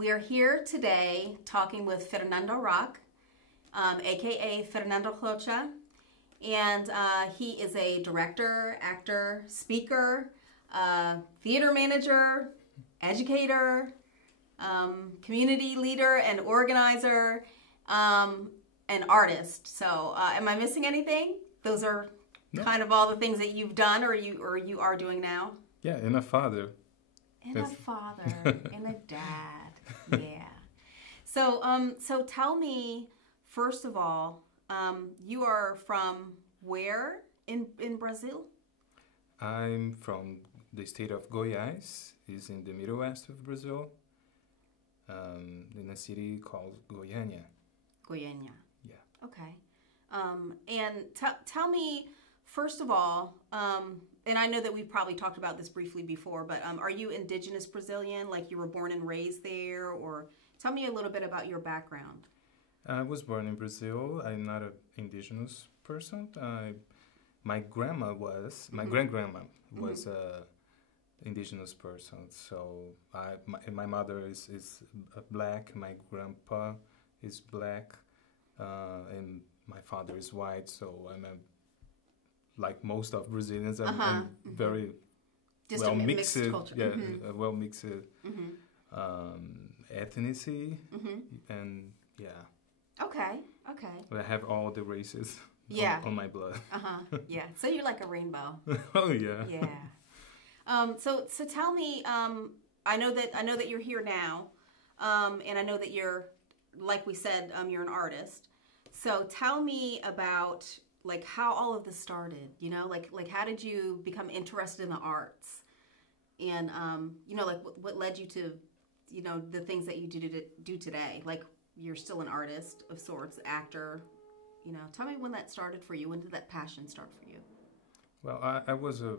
We are here today talking with Fernan Rock, aka Fernando Rocha, and he is a director, actor, speaker, theater manager, educator, community leader and organizer, an artist. So, am I missing anything? Those are kind of all the things that you've done, or you are doing now. Yeah, and a father. And a father, and a dad. Yeah. So, so tell me, first of all, you are from where in Brazil? I'm from the state of Goiás. It's in the middle west of Brazil, in a city called Goiânia. Goiânia. Yeah. Okay. And tell me, first of all, and I know that we've probably talked about this briefly before, but are you indigenous Brazilian, like you were born and raised there, or tell me a little bit about your background. I was born in Brazil. I'm not an indigenous person. My grandma was, my great-grandma was a indigenous person. So my mother is black, my grandpa is black, and my father is white. So I'm like most of Brazilians, I'm very just well mixed culture. Yeah, well mixed ethnicity, and yeah. Okay. I have all the races on my blood. Yeah. So you're like a rainbow. Oh yeah. Yeah. So tell me, I know that you're here now, and I know that you're, like we said, you're an artist. So tell me about like how all of this started. You know, like how did you become interested in the arts, and you know, like what led you to, you know, the things that you do today. Like you're still an artist of sorts, actor. You know, tell me when that started for you. When did that passion start for you? Well, I was a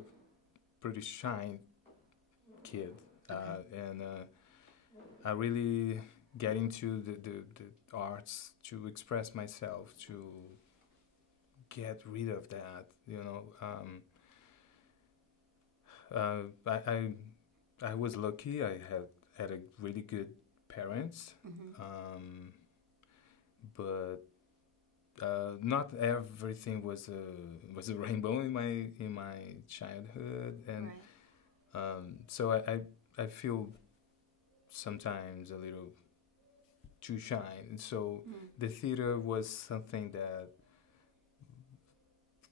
pretty shy kid, and I really get into the arts to express myself, to get rid of that, you know. I was lucky. I had a really good parents, but not everything was a rainbow in my childhood, and so I feel sometimes a little too shy, and so the theater was something that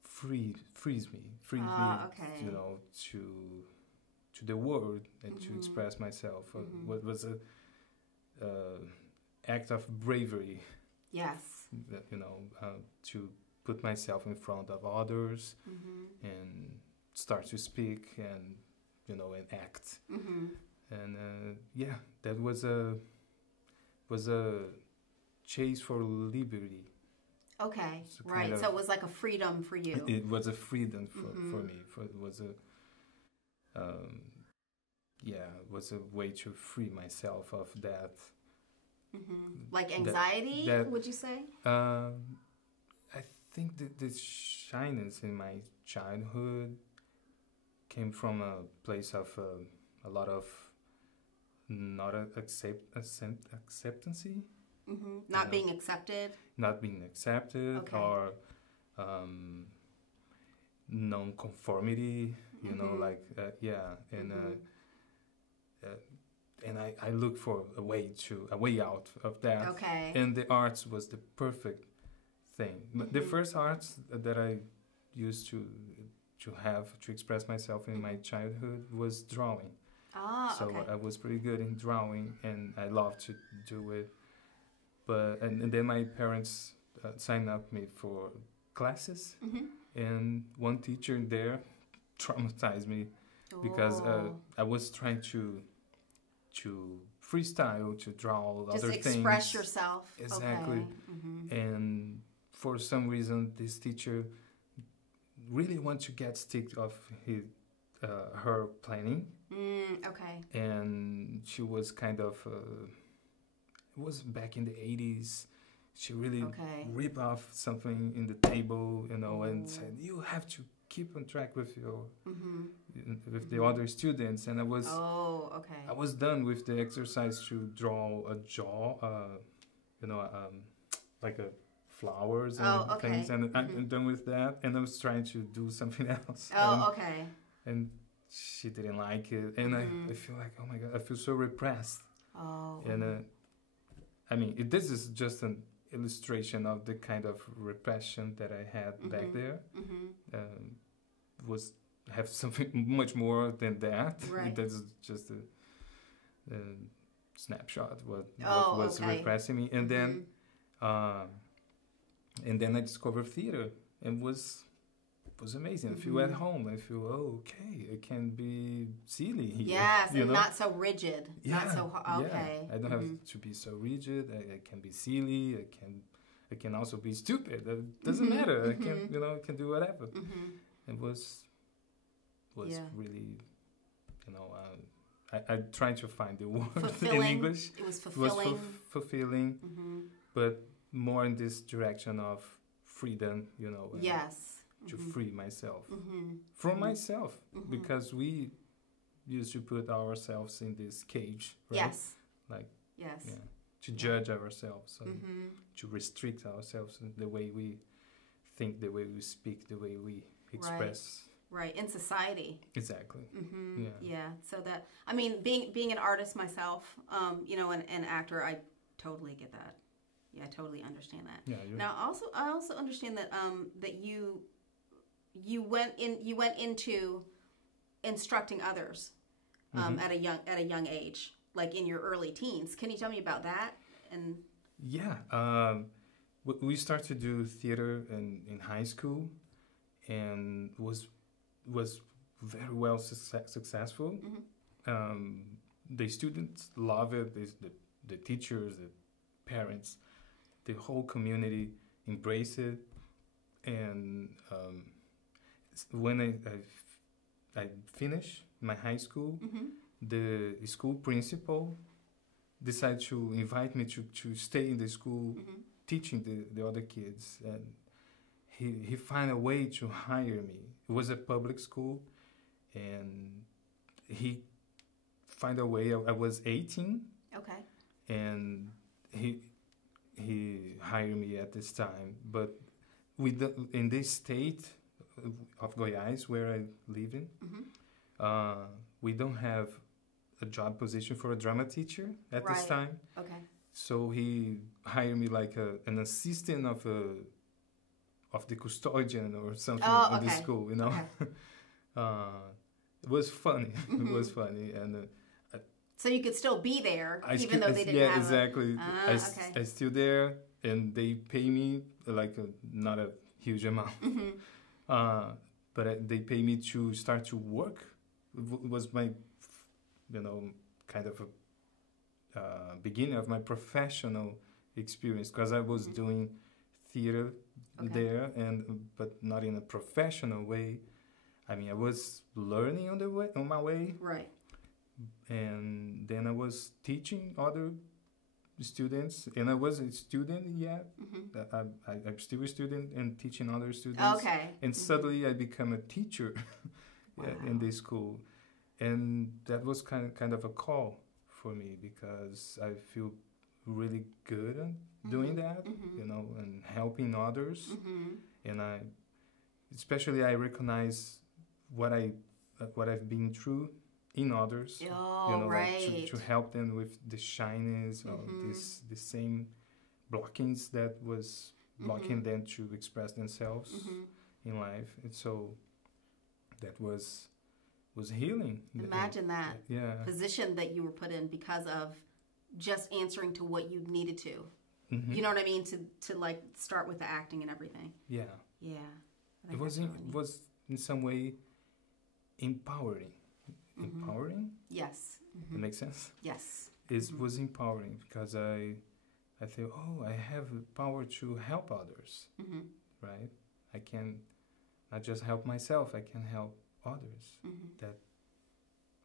freed me, you know, to the world and to express myself. What was a act of bravery. Yes. You know, to put myself in front of others and start to speak and, you know, and act. And yeah, that was a chase for liberty. Okay, right. So it was like a freedom for you. It was a freedom for me. It was it was a way to free myself of that. Like anxiety, would you say? I think that the shyness in my childhood came from a place of a lot of not acceptance. Not being accepted. Not being accepted, or non-conformity. You know, like and I look for a way out of that. Okay. And the arts was the perfect thing. But the first arts that I used to have to express myself in my childhood was drawing. So I was pretty good in drawing, and I loved to do it. But and then my parents signed up me for classes, and one teacher there traumatized me because I was trying to freestyle, to draw just other things. Just express yourself. Exactly. Okay. And for some reason, this teacher really wanted to get stick of her planning. Okay. And she was kind of, it was back in the 80s. she really ripped off something in the table, you know, and said, "You have to keep on track with your with the other students." And I was done with the exercise to draw a jaw, you know, like a flowers and things, and I'm done with that, and I was trying to do something else. And she didn't like it, and I feel like, oh my God, I feel so repressed. And I mean, this is just an illustration of the kind of repression that I had back there. Have something much more than that. Right. That's just a snapshot what was repressing me, and then I discovered theater, and was amazing. I feel at home. I feel I can be silly here. Yes, and not so rigid. Yeah, not so I don't have to be so rigid. I can be silly. I can also be stupid. It doesn't matter. I can do whatever. It was really, you know, I tried to find the word in English. It was fulfilling. It was fulfilling, but more in this direction of freedom, you know. To free myself from myself, because we used to put ourselves in this cage, right? To judge ourselves, and to restrict ourselves in the way we think, the way we speak, the way we express. Right, in society. Exactly. So that, I mean, being an artist myself, you know, an actor, I totally get that. Yeah, I totally understand that. Yeah. Now, I also understand that that you went into instructing others at a young age, like in your early teens. Can you tell me about that? And we started to do theater in high school, and was very well successful. The students love it. The teachers, the parents, the whole community embrace it. And when I finished my high school, the school principal decided to invite me to stay in the school teaching the other kids, and he found a way to hire me. It was a public school, and he found a way. I was 18, and he hired me at this time, but in this state of Goiás, where I live in, we don't have a job position for a drama teacher at this time. So he hired me like an assistant of the custodian or something in the school, you know. It was funny. It was funny, and so you could still be there, even though they didn't have. Exactly. I still there, and they pay me like not a huge amount, but they pay me to start to work. It was my, you know, kind of a beginning of my professional experience, because I was doing theater there, but not in a professional way. I mean, I was learning on my way. Right. And then I was teaching other students, and I wasn't a student yet. I'm still a student and teaching other students. And suddenly I become a teacher in this school, and that was kind of a call for me, because I feel really good at doing that, you know, and helping others. And I recognize what I've been through in others, you know, like to help them with the shyness or the same blockings that was blocking them to express themselves in life. And so that was healing. Imagine that position that you were put in because of just answering to what you needed to. You know what I mean? To like start with the acting and everything. Yeah. It was in some way empowering. Empowering? Yes. It makes sense? Yes. It was empowering, because I feel, I have the power to help others, right? I can not just help myself, I can help others that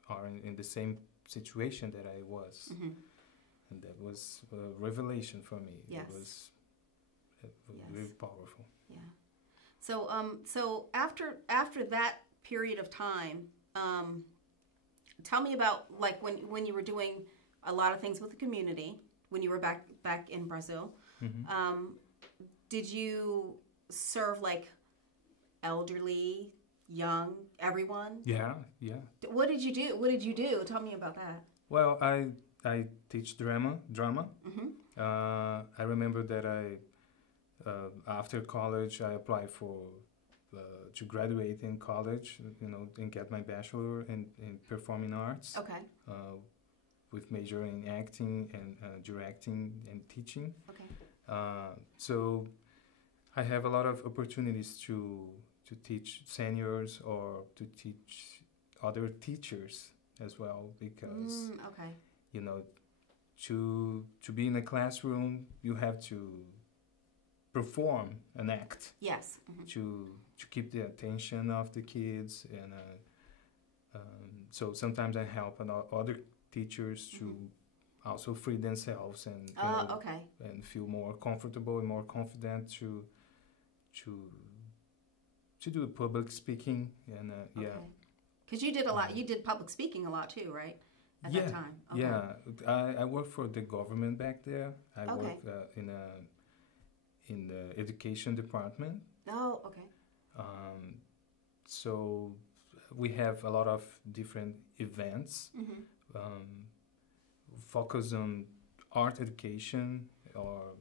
are in the same situation that I was. And that was a revelation for me. Yes. It was very powerful. Yeah. So so after that period of time, tell me about like when you were doing a lot of things with the community when you were back in Brazil. Mm-hmm. Did you serve like elderly, young, everyone? Yeah. What did you do? Tell me about that. Well, I teach drama. Mm-hmm. I remember that after college I applied to graduate in college, and get my bachelor in performing arts. Okay. With major in acting and directing and teaching. Okay. So I have a lot of opportunities to teach seniors or to teach other teachers as well, because to be in a classroom you have to perform an act. Yes. Mm-hmm. To keep the attention of the kids, and so sometimes I help other teachers to mm-hmm. also free themselves and and feel more comfortable and more confident to do public speaking, and yeah. Because you did a lot. You did public speaking a lot too, right? At that time. Okay. Yeah, I worked for the government back there. I worked in the education department. Oh, okay. So we have a lot of different events. Mm-hmm. Focus on art education or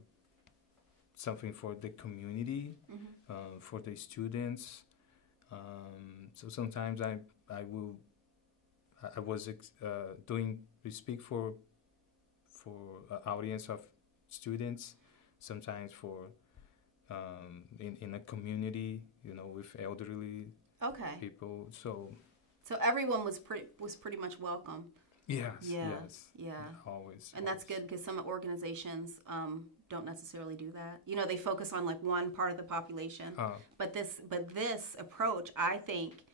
something for the community, mm-hmm. For the students. So sometimes we speak for an audience of students, sometimes for in a community, with elderly people. So everyone was pretty much welcome. Yes. Yeah. Always. And that's good, because some organizations don't necessarily do that. They focus on like one part of the population. But this approach, I think,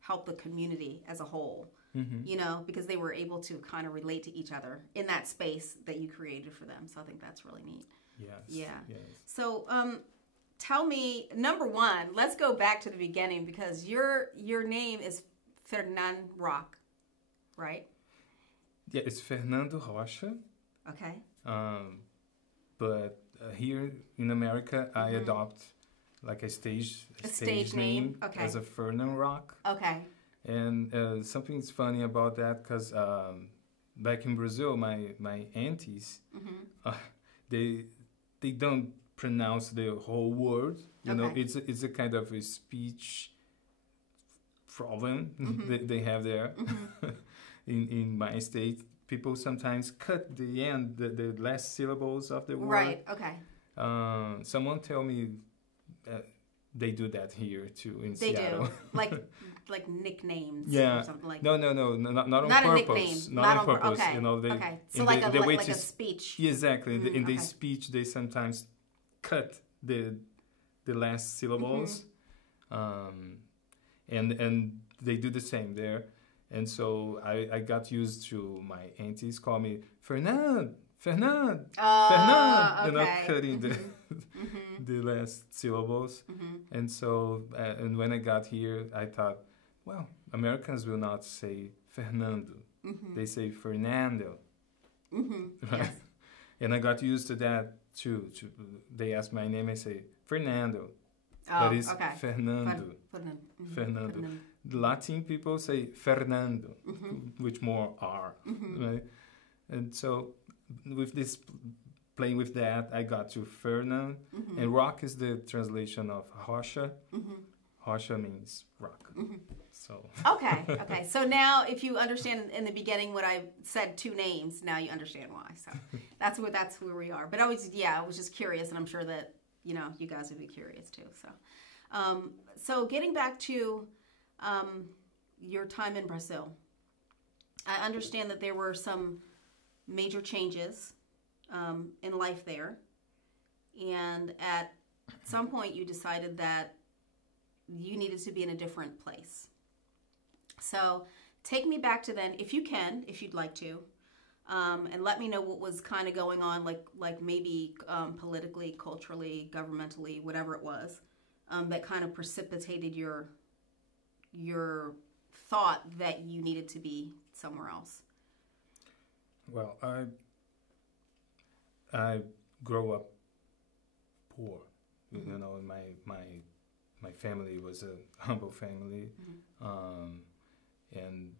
helped the community as a whole. Mm-hmm. Because they were able to kind of relate to each other in that space that you created for them. So I think that's really neat. Yes. Yeah. Yes. So tell me, number one, let's go back to the beginning, because your name is Fernan Rock. Right? Yeah, it's Fernando Rocha. Okay. But here in America, I adopt like a stage name as a Fernan Rock. Okay. And something's funny about that, because back in Brazil, my aunties, they don't pronounce the whole word. You know, it's a kind of a speech problem they have there. Mm-hmm. In my state, people sometimes cut the end, the last syllables of the word. Right. Okay. Someone tell me they do that here too in they Seattle. They do, like nicknames. Yeah. Or something like. No, not on purpose. A nickname. Not on purpose. Okay. Okay. So like a speech. Yeah, exactly. In the speech, they sometimes cut the last syllables, and they do the same there. And so I got used to my aunties call me Fernan, Fernan, cutting the last syllables. Mm-hmm. And so, and when I got here, I thought, well, Americans will not say Fernando. Mm-hmm. They say Fernando. Mm-hmm. Right? Yes. And I got used to that too. They ask my name, I say Fernando. But it's Fernando. Fernando. The Latin people say Fernando, with more R, right? And so with this, playing with that, I got to Fernan, and rock is the translation of Rocha. Rocha means rock. So Okay. So now, if you understand in the beginning when I said two names, now you understand why. So that's where we are. But I was just curious, and I'm sure that you guys would be curious too. So, so getting back to your time in Brazil, I understand that there were some major changes in life there, and at some point you decided that you needed to be in a different place. So take me back to then, if you can, if you'd like to. and let me know what was kind of going on, like maybe politically, culturally, governmentally, whatever it was, that kind of precipitated your thought that you needed to be somewhere else. Well, I grew up poor. Mm-hmm. You know, my family was a humble family, mm-hmm. And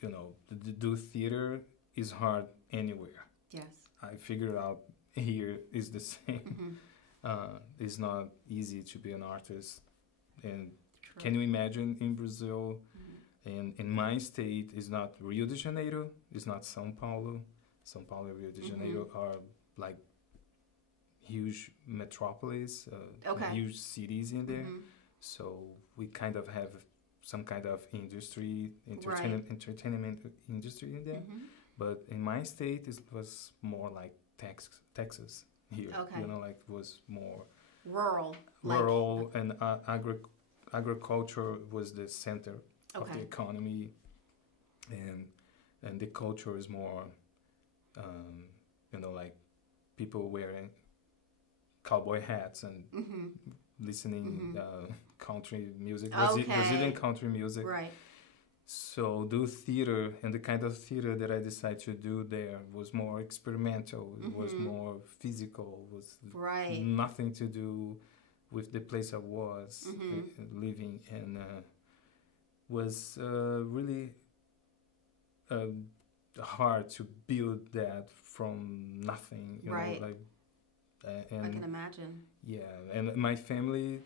you know, to do theater is hard anywhere. Yes, I figured out here is the same. Mm-hmm. It's not easy to be an artist, and true. Can you imagine in Brazil? Mm-hmm. And in my state, it's not Rio de Janeiro, it's not São Paulo. São Paulo and Rio de Janeiro mm-hmm. are like huge metropolis, okay. huge cities in there. Mm-hmm. So we kind of have some kind of entertainment industry in there. Mm-hmm. But in my state, it was more like Texas here. Okay. You know, like it was more rural, and agriculture was the center okay. of the economy, and the culture is more, you know, like people wearing cowboy hats and mm-hmm. listening mm-hmm. Country music, okay. Brazilian country music. Right. So do theater, and the kind of theater that I decided to do there was more experimental. Mm-hmm. It was more physical. Was right. nothing to do with the place I was mm-hmm. Living, and was really hard to build that from nothing. You right. know, like. And I can imagine. Yeah, and my family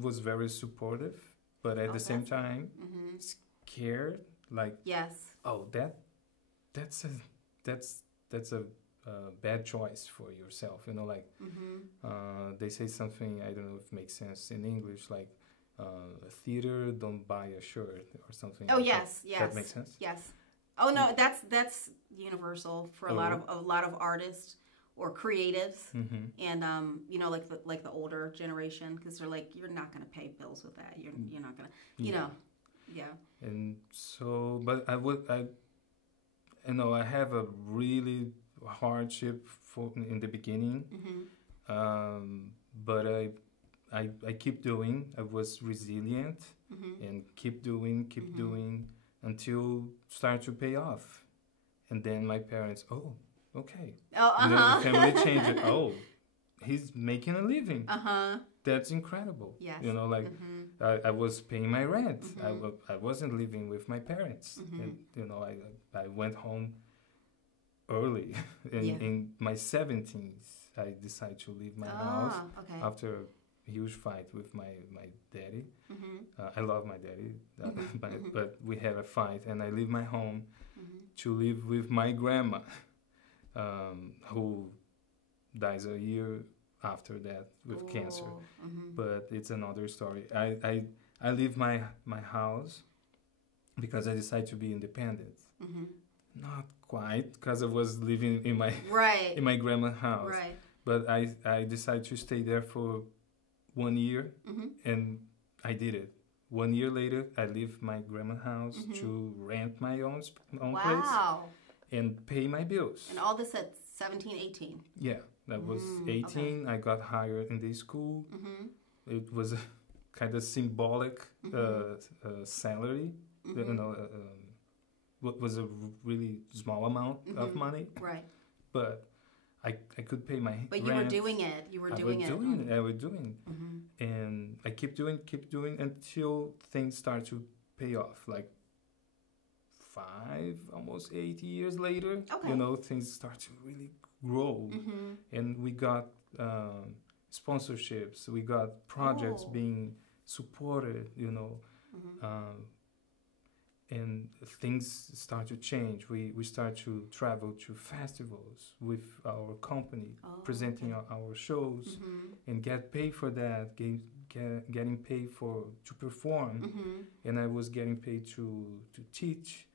was very supportive, but at the same time, mm-hmm. scared. Like, yes. Oh, that's a bad choice for yourself. You know, like mm-hmm. They say something, I don't know if it makes sense in English, like a theater don't buy a shirt or something. Oh like yes, that. yes. That makes sense. Yes. Oh no, that's universal for a lot of artists. Or creatives, mm-hmm. and you know, like the older generation, because they're like, you're not going to pay bills with that. You're not going to, you know, yeah. And so, but I have a really hardship in the beginning, mm-hmm. But I keep doing. I was resilient mm-hmm. and keep doing mm-hmm. until start to pay off, and then my parents, okay. Oh, uh-huh. The family changed it. Oh, he's making a living. Uh-huh. That's incredible. Yes. You know, like mm-hmm. I was paying my rent. Mm-hmm. I wasn't living with my parents. Mm-hmm. And, you know, I went home early. In my 70s, I decided to leave my house okay. after a huge fight with my daddy. Mm-hmm. I love my daddy, but we had a fight, and I leave my home mm-hmm. to live with my grandma. Who dies a year after that with cancer. Mm-hmm. But it's another story. I leave my house because I decided to be independent. Mm-hmm. Not quite, because I was living in my right. in my grandma's house. Right. But I decided to stay there for 1 year, mm-hmm. and I did it. 1 year later, I leave my grandma's house mm-hmm. to rent my own place. Wow. And pay my bills. And all this at 17, 18? Yeah, that was 18. Okay. I got hired in the school. Mm-hmm. It was a kind of symbolic mm-hmm. Salary. Mm-hmm. You know, what was a really small amount mm-hmm. of money. Right. But I could pay my But you were doing it. I was doing it. Mm-hmm. And I keep doing until things start to pay off. Like, 5, almost 8 years later, okay. you know, things start to really grow. Mm-hmm. And we got sponsorships, we got projects being supported, you know, mm-hmm. And things start to change. We start to travel to festivals with our company, presenting our shows, mm-hmm. and get paid for that, getting paid to perform. Mm-hmm. And I was getting paid to teach,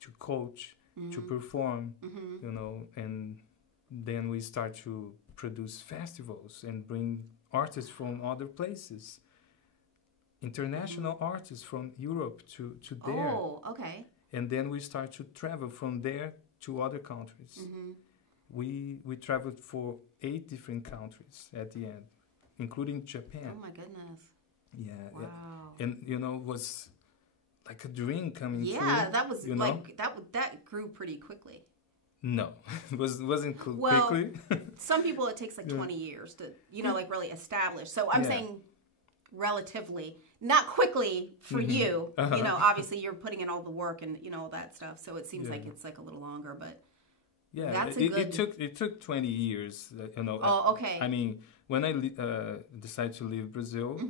to coach, mm-hmm. to perform, mm-hmm. you know, and then we start to produce festivals and bring artists from other places, international mm-hmm. artists from Europe to there. Oh, okay. And then we start to travel from there to other countries. We traveled for 8 different countries at the end, including Japan. Oh my goodness. Yeah. Wow. And it was like a dream coming true. Yeah, that was like that grew pretty quickly. No, it wasn't Well, quickly. some people it takes like 20 years to like really establish. So I'm saying relatively, not quickly for you. Obviously you're putting in all the work and all that stuff. So it seems like it's like a little longer, but yeah, that's it took 20 years. Oh, okay. I mean, when I decided to leave Brazil,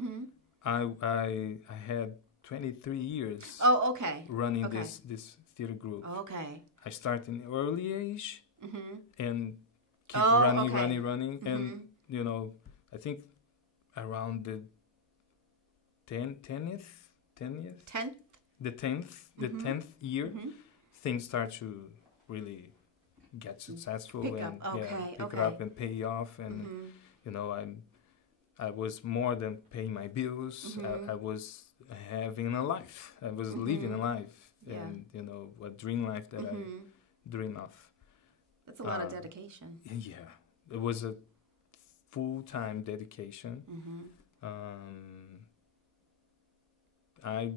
I had 23 years. Oh, okay. Running this theater group. Okay. I started in early age and keep running, and I think around the 10th, the 10th year, things start to really get successful pick and up. Pick up and pay off, and I was more than paying my bills. I was having a life. I was living a life. And a dream life that I dream of. That's a lot of dedication. Yeah, it was a full-time dedication. I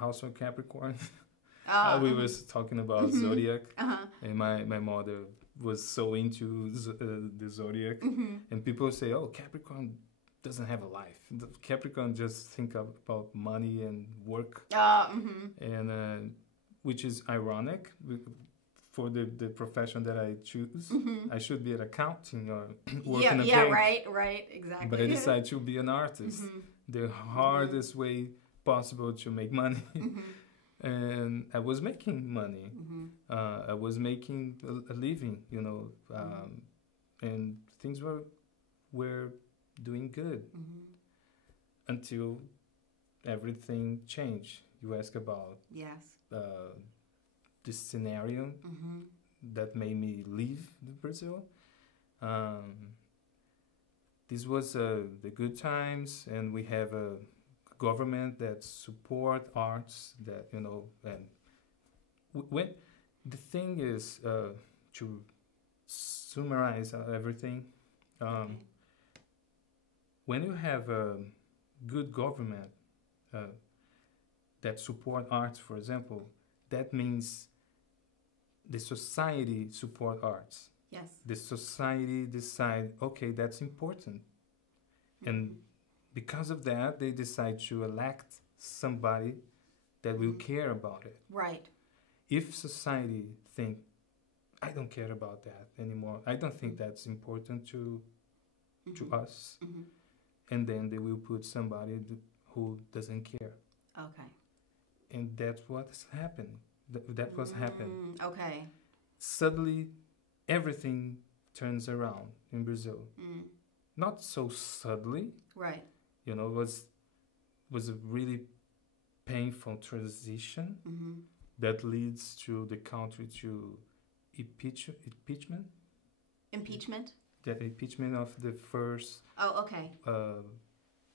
also Capricorn. We was talking about zodiac, and my mother was so into the zodiac, and people say, "Oh, Capricorn doesn't have a life. Capricorn just think about money and work." And which is ironic for the profession that I choose. I should be an accounting or work in a bank. Right, exactly. But I decided to be an artist. The hardest way possible to make money. And I was making money. I was making a living, and things were doing good until everything changed. You ask about this scenario that made me leave Brazil. This was the good times, and we have a government that support arts. That and when the thing is to summarize everything. When you have a good government that support arts, for example, that means the society support arts. Yes. The society decide, okay, that's important. And because of that, they decide to elect somebody that will care about it. Right. If society think, I don't care about that anymore, I don't think that's important to us, and then they will put somebody who doesn't care. Okay. And that's what's happened. That was happened. Okay. Suddenly, everything turns around in Brazil. Not so suddenly. Right. It was a really painful transition that leads to the country to impeachment. Impeachment? The impeachment of the first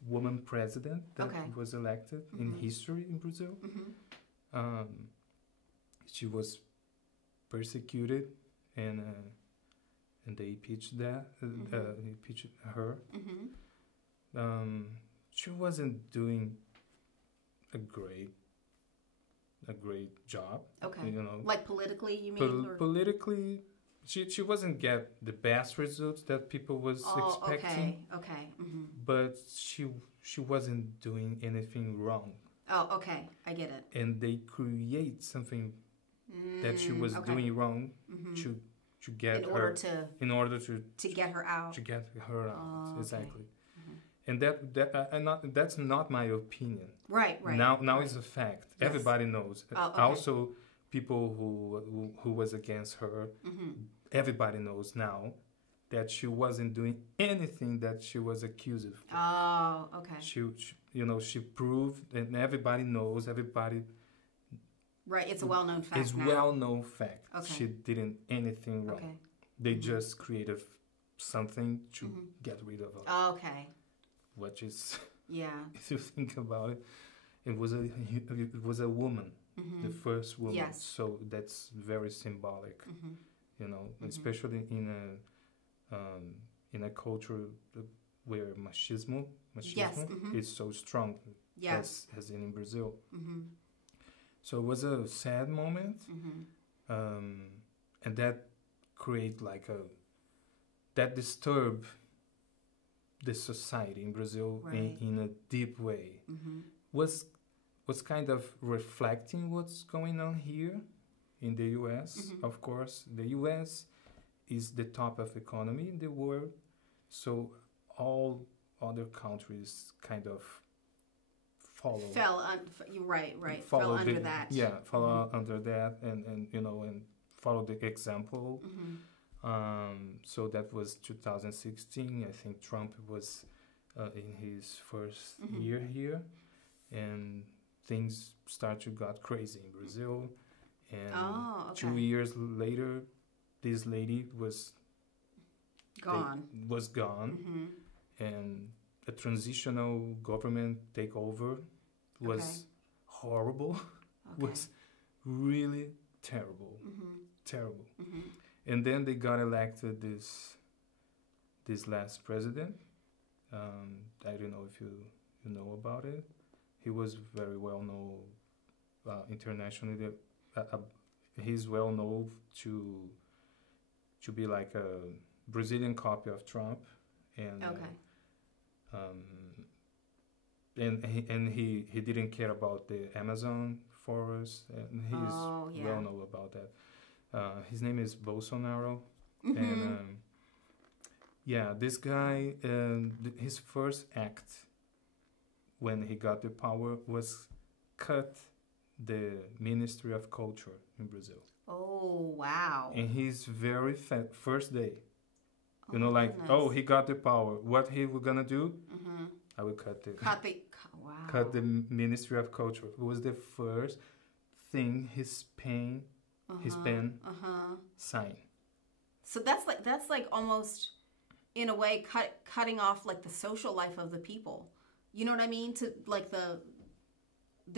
woman president that was elected in history in Brazil. She was persecuted, and they impeached impeached her. She wasn't doing a great job. Okay. Like politically, you mean? Politically, she wasn't get the best results that people was expecting. Okay. But she wasn't doing anything wrong. Oh, okay. I get it. And they create something that she was doing wrong to get her in order to get her out. To get her out. Exactly. Okay. And that's not my opinion. Right. Now it's a fact. Yes. Everybody knows. Okay. Also, people who was against her, everybody knows now that she wasn't doing anything that she was accused of. Oh, okay. She proved, and everybody knows. Everybody. Right, it's a well-known fact. It's well-known fact. Okay. She didn't anything wrong. Okay. They just created something to get rid of her. Oh, okay. Which is, if you think about it, it was a woman. the first woman. Yes. So that's very symbolic, you know, especially in a culture where machismo Yes. is so strong, Yes. as in Brazil. So it was a sad moment, and that create like that disturb the society in Brazil in a deep way. Was kind of reflecting what's going on here in the U.S. Of course, the U.S. is the top of economy in the world, so all other countries kind of follow. Fell under that. Yeah, follow under that, and you know, and follow the example. So that was 2016. I think Trump was in his first year here, and things start to got crazy in Brazil. And 2 years later, this lady was gone. And a transitional government takeover was horrible. Was really terrible. Terrible. And then they got elected this last president. I don't know if you know about it. He was very well known internationally. He's well known to be like a Brazilian copy of Trump, and he didn't care about the Amazon forest, and he's well known about that. His name is Bolsonaro, and this guy, his first act when he got the power was cut the Ministry of Culture in Brazil. Oh, wow. And his very first day, you know, like, he got the power. What he was gonna do? I will cut the Ministry of Culture. It was the first thing his pen signed. So that's like almost, in a way, cutting off like the social life of the people. You know what I mean? To like the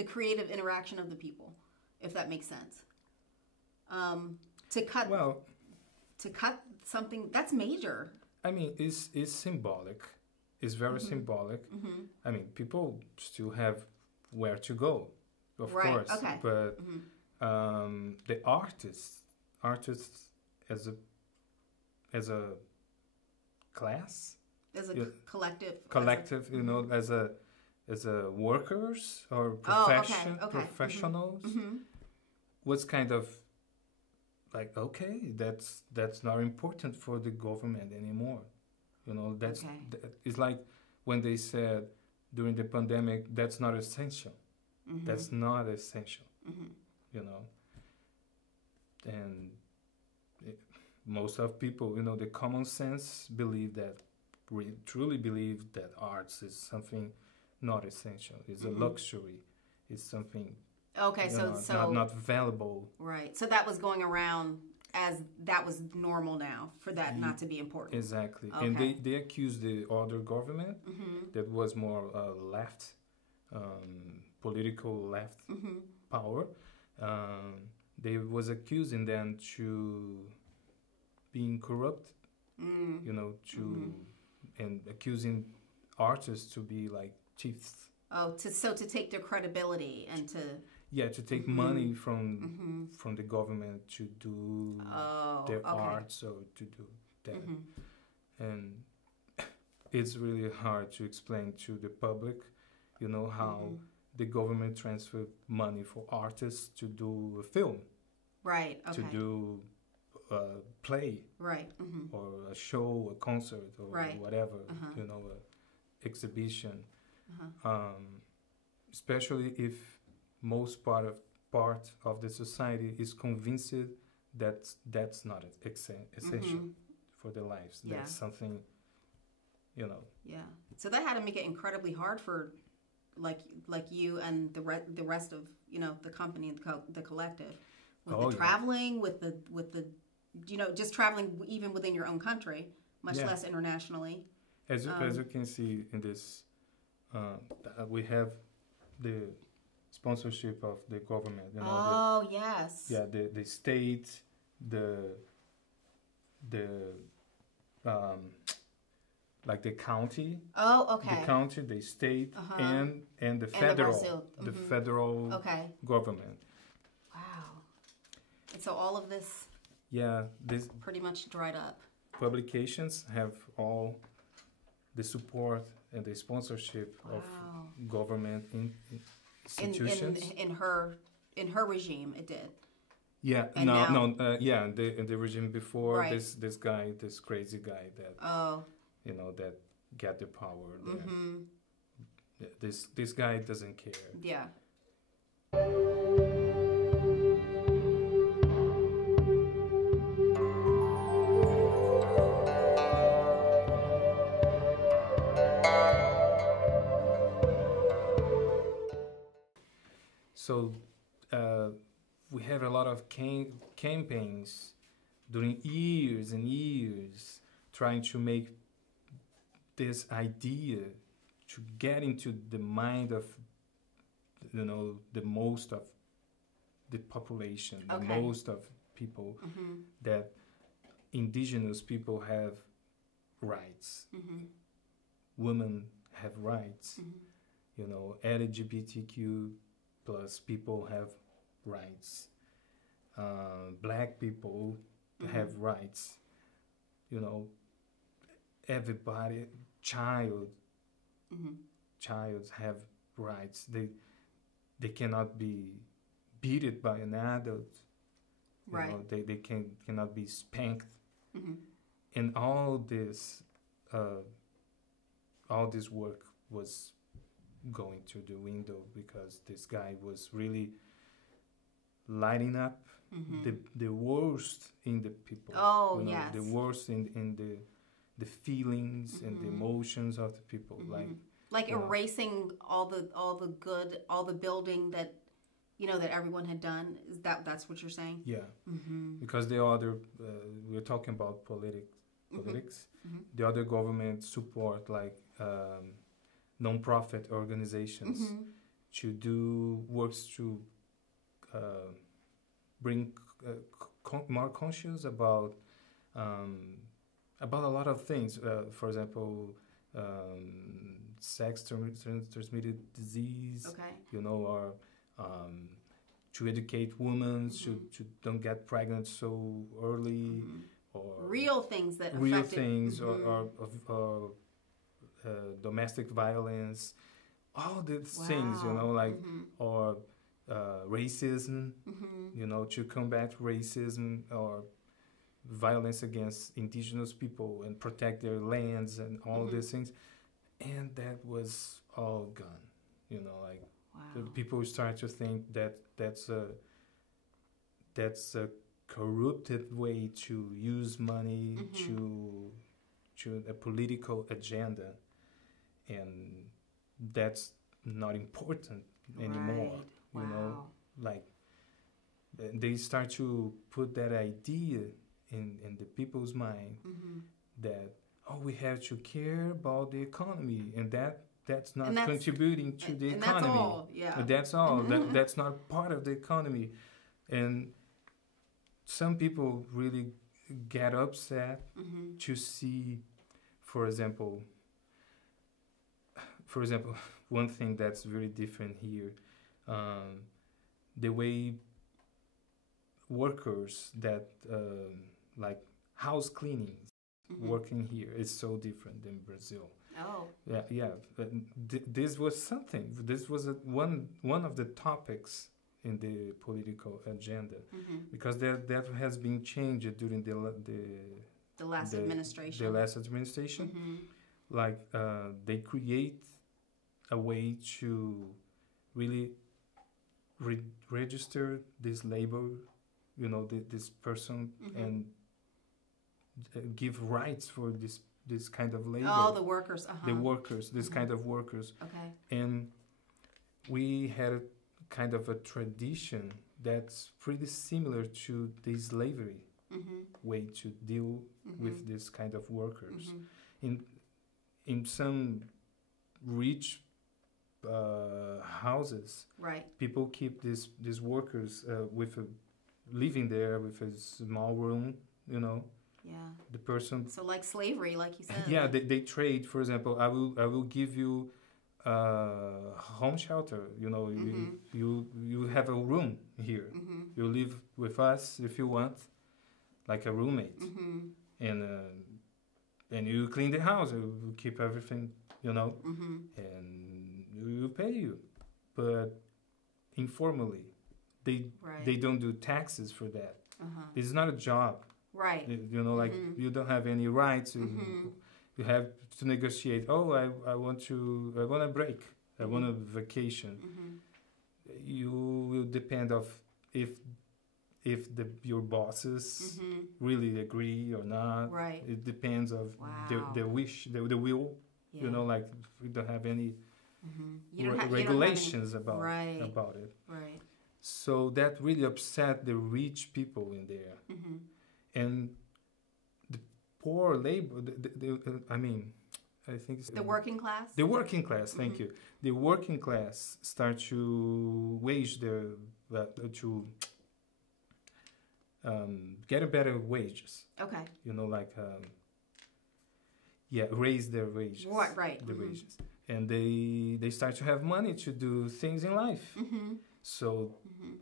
creative interaction of the people, if that makes sense. To cut something that's major. I mean, it's symbolic. It's very symbolic. I mean, people still have where to go, of course. Okay. But the artists as a class, as a collective, you know, as a workers or professionals, was kind of like, that's not important for the government anymore. You know, it's like when they said during the pandemic, that's not essential. That's not essential. You know, and most of people, you know, the common sense truly believe that arts is something not essential. It's a luxury. It's something not valuable. Right. So that was going around as that was normal now for that not to be important. Exactly. Okay. And they accused the other government that was more left, political left power. They was accusing them to being corrupt, you know, and accusing artists to be like thieves. To take their credibility and to take money from the government to do their art, so to do that. And it's really hard to explain to the public, you know, how the government transferred money for artists to do a film, to do a play, or a show, a concert, or whatever, you know, a exhibition. Especially if most part of the society is convinced that that's not essential for their lives. That's something, you know. Yeah. So that had to make it incredibly hard for, like you and the rest of, you know, the company and the collective, with the traveling, with the you know, just traveling even within your own country, much less internationally. As you can see in this, we have sponsorship of the government. You know, oh, yes. Yeah, the state, the like the county. Oh, okay. The county, the state, and the federal, the federal government. Wow. And so all of this. Yeah, this pretty much dried up. Publications have all the support and the sponsorship of government institutions. In her regime, it did. Yeah, and in the regime before this guy, this crazy guy that that got the power. This guy doesn't care. Yeah. So we have a lot of campaigns during years and years trying to make this idea to get into the mind of the most of the population, the most of people, that indigenous people have rights, women have rights, LGBTQ plus people have rights, black people have rights, everybody, child have rights. They cannot be beaten by an adult, they cannot be spanked, and all this work was going to the window because this guy was really lighting up the worst in the people. Oh, yes. The worst in the feelings and the emotions of the people, like erasing all the good, all the building that that everyone had done. Is that's what you're saying? Yeah, because the other we're talking about politics. The other government support like non-profit organizations to do works to bring more conscious about a lot of things. For example, sex transmitted disease. Or to educate women to don't get pregnant so early, or real things that real affected, things or domestic violence, all these things, or racism, to combat racism or violence against indigenous people and protect their lands and all these things. And that was all gone, the people start to think that that's a corrupted way to use money to a political agenda, and that's not important anymore. They start to put that idea in the people's mind that we have to care about the economy, and that's not contributing to the economy. That's all. Yeah. That's all. That's not part of the economy, and some people really get upset to see, for example, one thing that's very different here, the way workers that like house cleaning working here is so different than Brazil. Oh. Yeah. But this was something. This was one of the topics in the political agenda, because that has been changed during the last administration. The last administration, like they create a way to really register this labor, this person, and give rights for this kind of labor. Oh, the workers. The workers, this kind of workers. Okay. And we had kind of a tradition that's pretty similar to the slavery way to deal with this kind of workers. In some rich houses. Right. People keep these workers living there with a small room, you know. Yeah. The person. So like slavery, like you said. Yeah, they trade. For example, I will give you home shelter. You know, you have a room here. You live with us if you want, like a roommate, and you clean the house. You keep everything, you know, and we will pay you, but informally, they don't do taxes for that. It's not a job. Right. You know, like you don't have any rights. You have to negotiate. Oh, I want a break. I want a vacation. You will depend of if your bosses really agree or not. Right. It depends of their wish, the will. Yeah. You know, like we don't have any regulations about it. Right. So that really upset the rich people in there. And the poor labor, I mean, I think it's the working class. The working class, thank you. The working class start to wage their to get a better wages. Okay. You know, like raise their wages. Right. The wages, and they start to have money to do things in life. So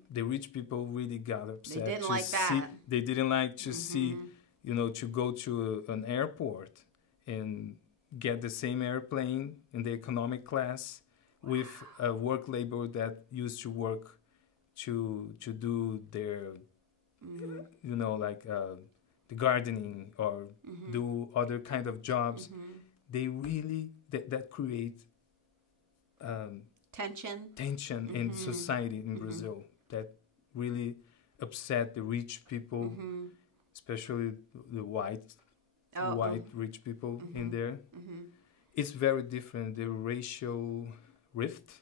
the rich people really got upset. They didn't like that. They didn't like to see, you know, to go to an airport and get the same airplane in the economic class with a work labor that used to work to do their, you know, like the gardening or do other kind of jobs. They really, that create tension in society in Brazil that really upset the rich people, especially the white rich people in there. It's very different, the racial rift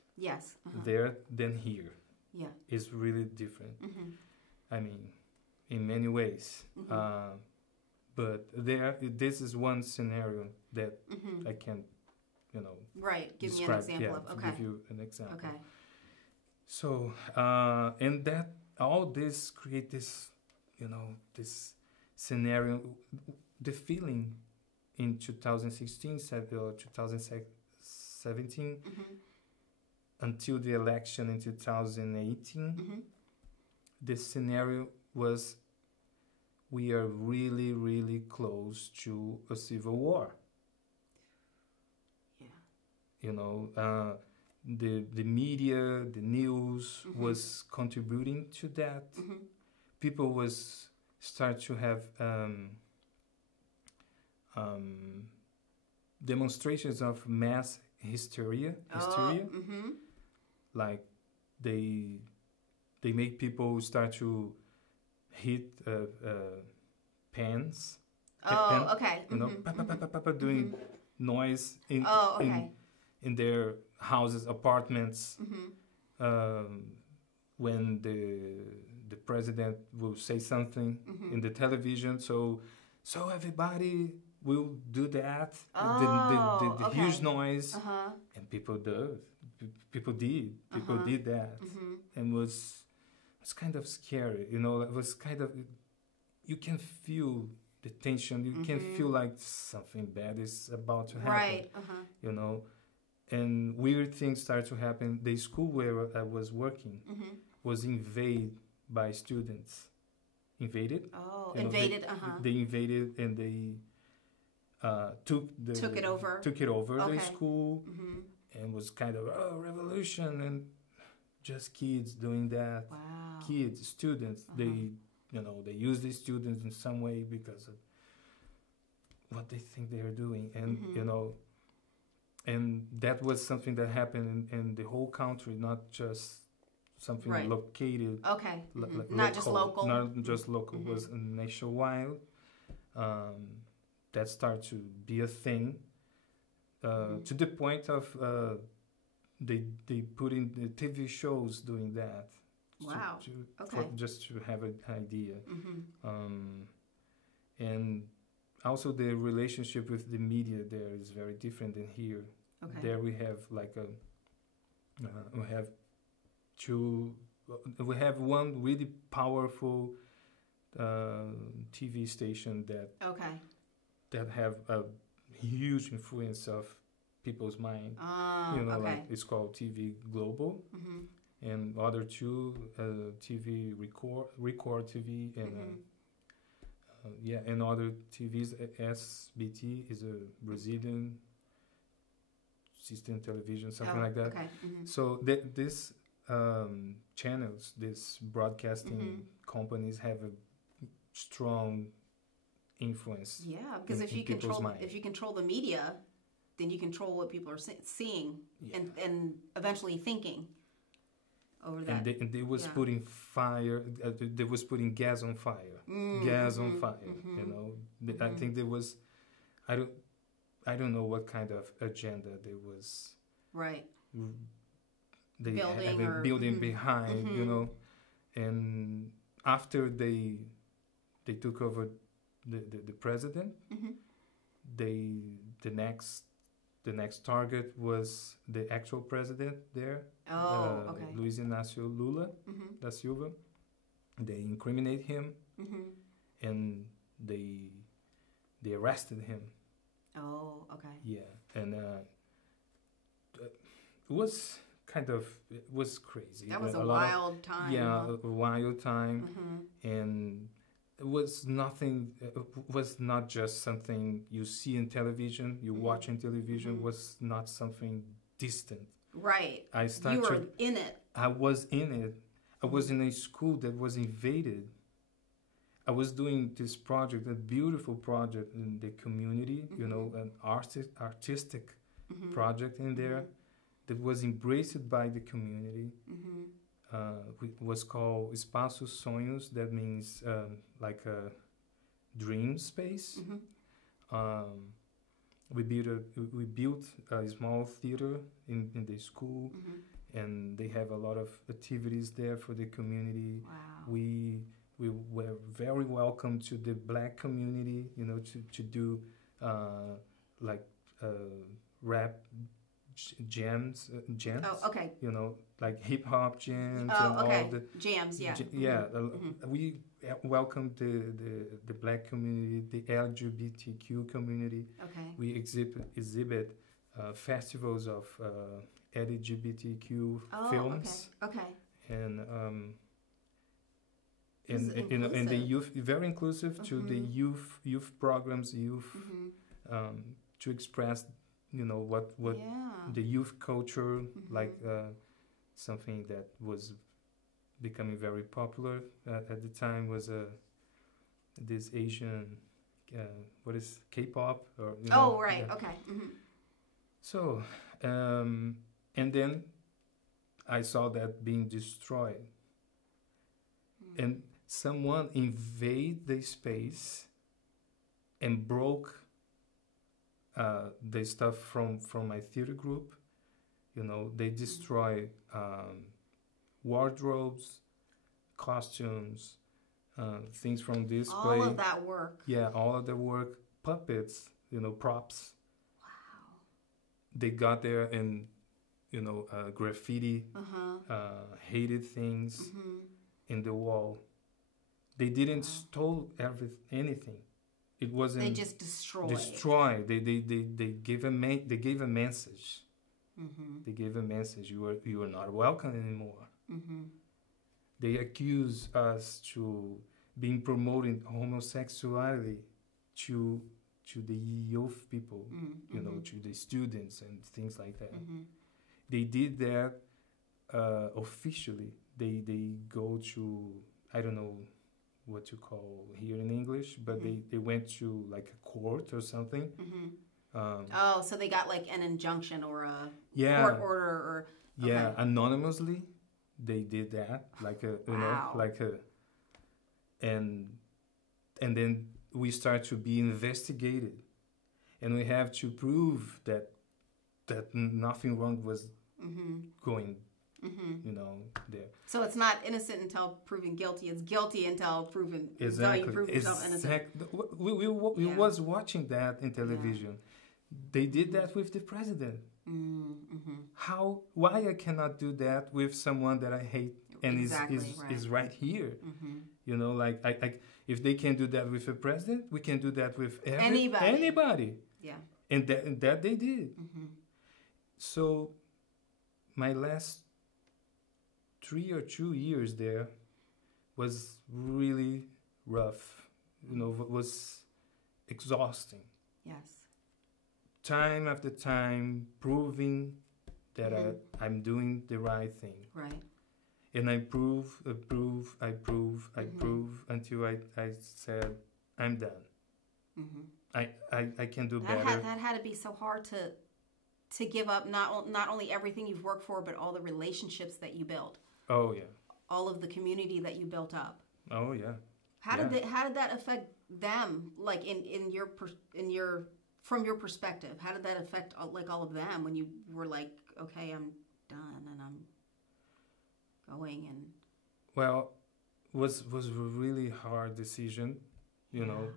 there than here. Yeah, it's really different. I mean, in many ways. But this is one scenario that I can, you know, give me an example of. Okay. Give you an example. Okay. So and that all this create this, you know, this scenario, the feeling in 2016 or 2017 until the election in 2018. The scenario was we are really, really close to a civil war. You know, the media, the news was contributing to that. People was start to have demonstrations of mass hysteria. Like they make people start to hit pens. Okay. You know, doing noise in their houses, apartments, when the president will say something in the television. So everybody will do that. The huge noise, and people did that, and was kind of scary. You know, it was kind of, you can feel the tension. You can feel like something bad is about to happen. You know. And weird things start to happen. The school where I was working was invaded by students. Invaded? Oh, you know, invaded, They invaded and they took it over the school and was kind of, revolution, and just kids doing that. Wow. Kids, students, they use these students in some way because of what they think they are doing. And, you know, and that was something that happened in the whole country, not just something located. Okay. Not just local. Not just local. It was nationwide. That started to be a thing to the point of they put in the TV shows doing that. Wow. Just to have an idea. And also the relationship with the media there is very different than here. There we have like we have two. We have one really powerful TV station that have a huge influence of people's mind. Like it's called TV Global, and other two TV Record TV, and and other TVs. SBT is a Brazilian system television, something like that. Okay. So this channels, these broadcasting companies have a strong influence. Yeah, because if you control the media, then you control what people are seeing and eventually thinking over that. And they was putting fire. They was putting gas on fire. Gas on fire. You know, I think there was. I don't know what kind of agenda there was. Right. They have a building behind, you know, and after they took over the president, the next target was the actual president there, Luiz Inácio Lula da Silva. They incriminate him, and they arrested him. Oh, okay. Yeah, and it was crazy. That was a wild time. Yeah, a wild time, and it was nothing. It was not just something you see in television. You watch in television was not something distant. Right. You were in it. I was in it. I was in a school that was invaded. I was doing this project, a beautiful project in the community. You know, an artistic project in there. That was embraced by the community. It was called Espaços Sonhos. That means like a dream space. We built a small theater in the school, and they have a lot of activities there for the community. Wow. We were very welcome to the Black community. You know, to do like rap. Jams. Oh, okay. You know, like hip hop jams. Oh, and okay. all the jams. Yeah. We welcomed the Black community, the LGBTQ community. Okay. We exhibit festivals of LGBTQ films. Okay. And and the youth, very inclusive to the youth programs, to express. You know what the youth culture, like something that was becoming very popular at the time was this Asian, what is K-pop or right, okay. So and then I saw that being destroyed, and someone invade the space and broke the stuff from my theater group. You know, they destroy wardrobes, costumes, things from display. All of that work. Yeah, all of the work. Puppets, you know, props. Wow. They got there and, you know, graffiti, hated things in the wall. They didn't stole anything. It wasn't. They just destroyed. They gave a message. They gave a message. You are not welcome anymore. They accuse us to being promoting homosexuality to the youth people, you know, to the students and things like that. They did that officially. They go to, I don't know what you call here in English, but they went to like a court or something. So they got like an injunction or a court order or anonymously they did that, like a and then we start to be investigated, and we have to prove that nothing wrong was going. You know, there. So it's not innocent until proven guilty. It's guilty until proven. Exactly. Until you prove yourself innocent. We was watching that in television. They did that with the president. why I cannot do that with someone that I hate and is right here? You know, like if they can do that with a president, we can do that with anybody. Yeah. And that they did. So my last 3 or 2 years there was really rough. You know, was exhausting. Yes. Time after time, proving that I'm doing the right thing. Right. And I prove until I said, I'm done. I can do better. That had to be so hard to give up not only everything you've worked for, but all the relationships that you built. Oh yeah. All of the community that you built up. Oh yeah. How did that affect them? Like from your perspective, how did that affect like all of them when you were like, okay, I'm done and I'm going and. Well, was a really hard decision. You know,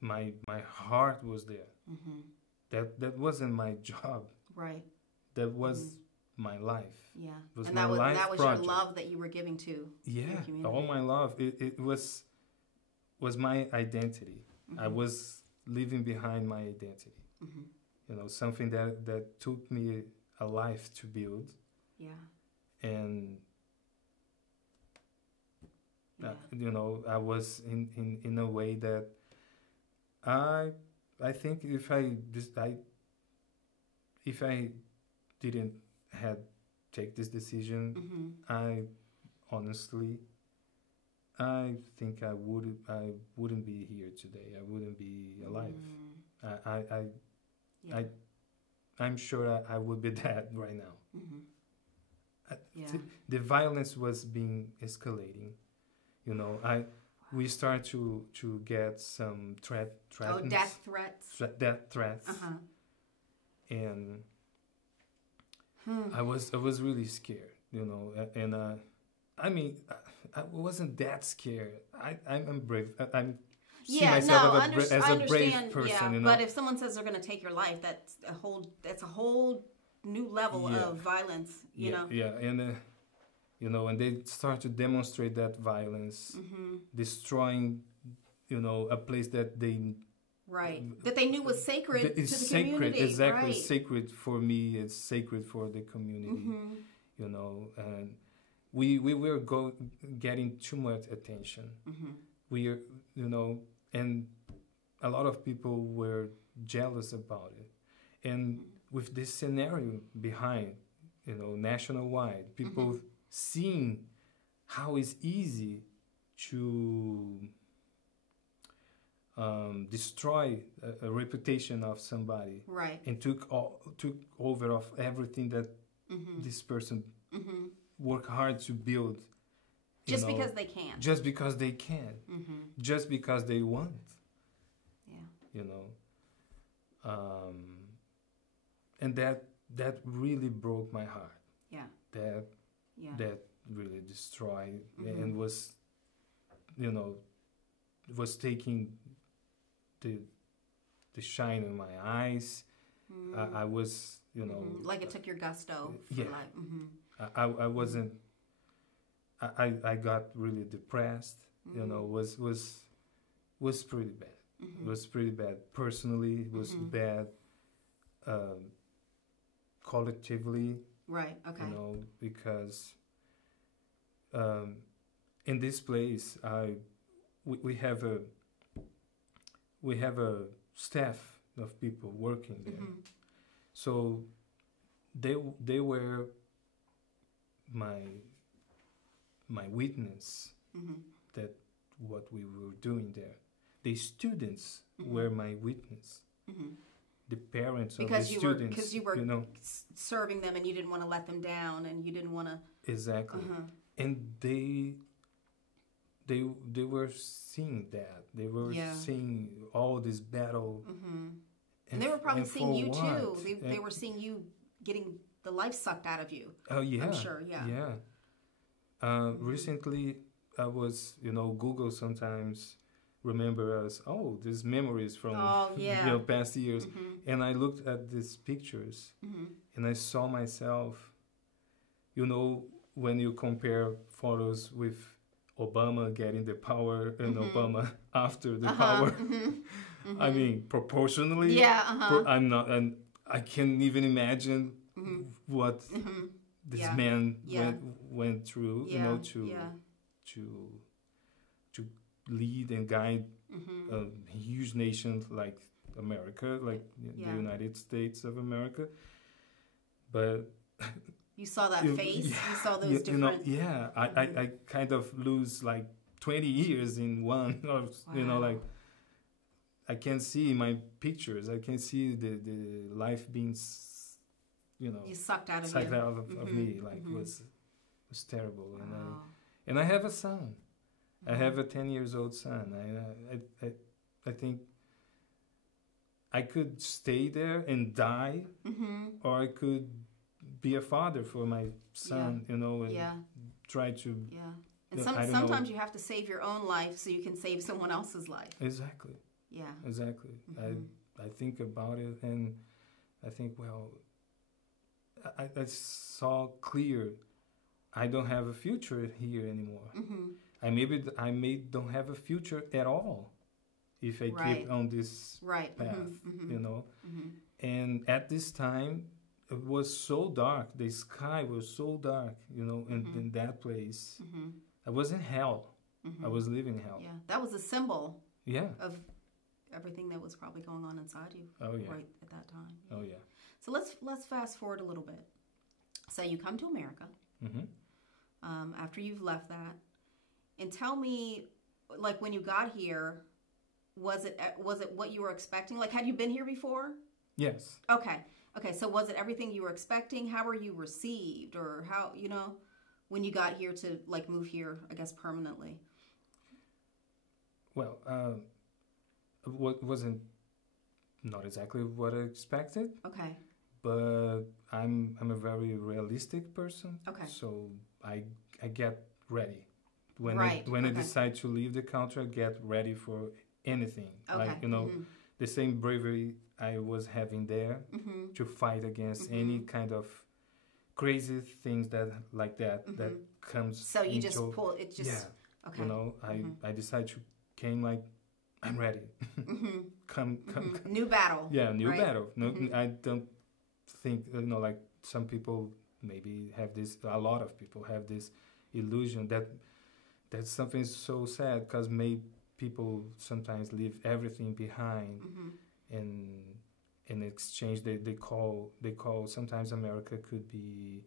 my heart was there. That wasn't my job. Right. That was my life. Yeah. Was and that was your love that you were giving to. Yeah. Your community. All my love. It was my identity. I was leaving behind my identity. You know, something that took me a life to build. Yeah. And you know, I was in a way that I think if I didn't had take this decision, I honestly I think I wouldn't be here today. I wouldn't be alive. I'm sure I would be dead right now. The violence was being escalating. You know, we start to get some threats. Oh, death threats. Death threats. And I was really scared. You know, and I mean, I wasn't that scared. I'm brave. I'm see myself as a brave person. Yeah, you know? But if someone says they're going to take your life, that's a whole new level of violence. You know. Yeah, and you know, and they start to demonstrate that violence, destroying, you know, a place that they that they knew was sacred to the sacred, community. Exactly, sacred for me. It's sacred for the community. You know, and we were getting too much attention. We are, you know, and a lot of people were jealous about it. And with this scenario behind, you know, national-wide, people seeing how it's easy to destroy a reputation of somebody, and took over of everything that this person worked hard to build. Just because they can. Just because they can. Just because they want. Yeah. You know. And that really broke my heart. Yeah. That really destroyed and was, you know, was taking the shine in my eyes. I was, you know, like it took your gusto for life. I wasn't. I got really depressed. You know, was pretty bad. It was pretty bad personally. It was bad collectively. Right. Okay. You know, because in this place, we have a staff of people working there. So they were my witness that what we were doing there. The students were my witness. The parents of the students. Because you were serving them and you didn't want to let them down and you didn't want to... Exactly. And they were seeing that. They were seeing all this battle. And they were probably seeing you too. They were seeing you getting the life sucked out of you. Oh, yeah. I'm sure, Yeah. Recently, I was, you know, Google sometimes remember us, these memories from past years. And I looked at these pictures and I saw myself, you know, when you compare photos with Obama getting the power and Obama after the power. I mean, proportionally. Yeah. I'm not, and I can't even imagine what this man went through, you know, to lead and guide a huge nation like America, like the United States of America. But you saw that face. You saw those different. You know, I kind of lose like 20 years in one. Or, you know, like I can see my pictures. I can see the life being, you know, sucked out of me. Like was terrible. And I have a son. I have a 10-year-old son. I think I could stay there and die, or I could be a father for my son, you know, and try to. Yeah. And sometimes you have to save your own life so you can save someone else's life. Exactly. Yeah. Exactly. I think about it, and I think, well, I saw clear I don't have a future here anymore. I may don't have a future at all if I keep on this path, you know. And at this time, it was so dark. The sky was so dark, you know, in that place. I was in hell. I was living hell. Yeah, that was a symbol of everything that was probably going on inside you right at that time. Oh, yeah. So let's fast forward a little bit. So you come to America after you've left that. And tell me, like, when you got here, was it what you were expecting? Like, had you been here before? Yes. Okay. So was it everything you were expecting? How were you received, or how, you know, when you got here to like move here, I guess permanently? Well, wasn't not exactly what I expected. Okay. But I'm a very realistic person. Okay. So I get ready. When I decide to leave the country, I get ready for anything. Okay. Like, you know, the same bravery I was having there to fight against any kind of crazy things that comes. So you just pull it. Just okay. You know, I decided to came like I'm ready. come. New battle. Yeah, new battle. No, I don't think, you know, like some people maybe have this. A lot of people have this illusion that's something so sad, because people sometimes leave everything behind, and in exchange they call sometimes America could be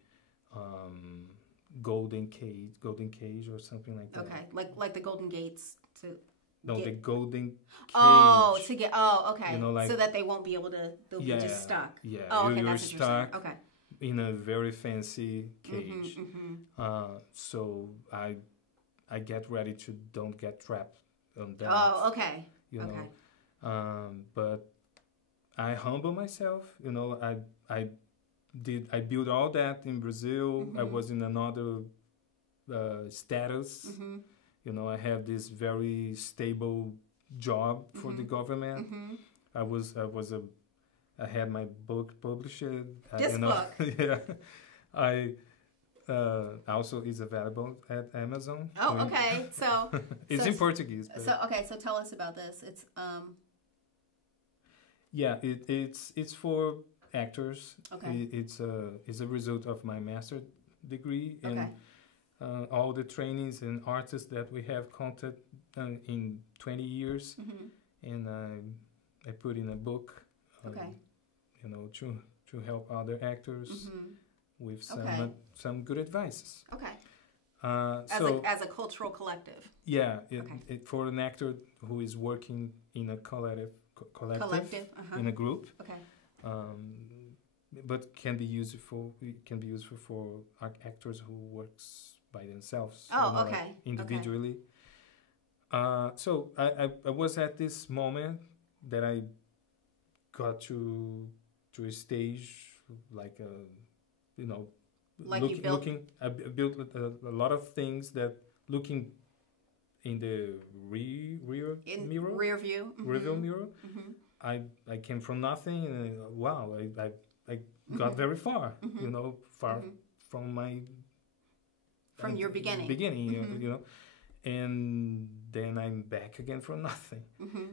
golden cage or something like that. Okay, like the Golden Gates to. No, the golden cage. Oh, to get. Oh, okay. You know, like, so that they won't be able to. They'll be just stuck. Yeah. Oh, okay. You're That's stuck. Okay. In a very fancy cage. So I get ready to don't get trapped on that. Oh, okay. You know. But I humble myself. You know, I built all that in Brazil. I was in another status. You know, I have this very stable job for the government. I had my book published. This book. Yeah. I also is available at Amazon. Oh, okay. So it's in Portuguese. So tell us about this. It's Yeah, it's for actors. Okay. It's a result of my master's degree and all the trainings and artists that we have counted in 20 years, and I put in a book. You know, to help other actors with some good advices. Okay. As a cultural collective. Yeah, for an actor who is working in a collective in a group. Okay. But can be useful for actors who works by themselves. Oh, you know, okay. Like individually. So I was at this moment that I got to a stage like you know, like I built a lot of things that looking in the rear view mirror. I came from nothing, and wow, I I got very far, you know, far from my from your beginning, you know, and then I'm back again for nothing.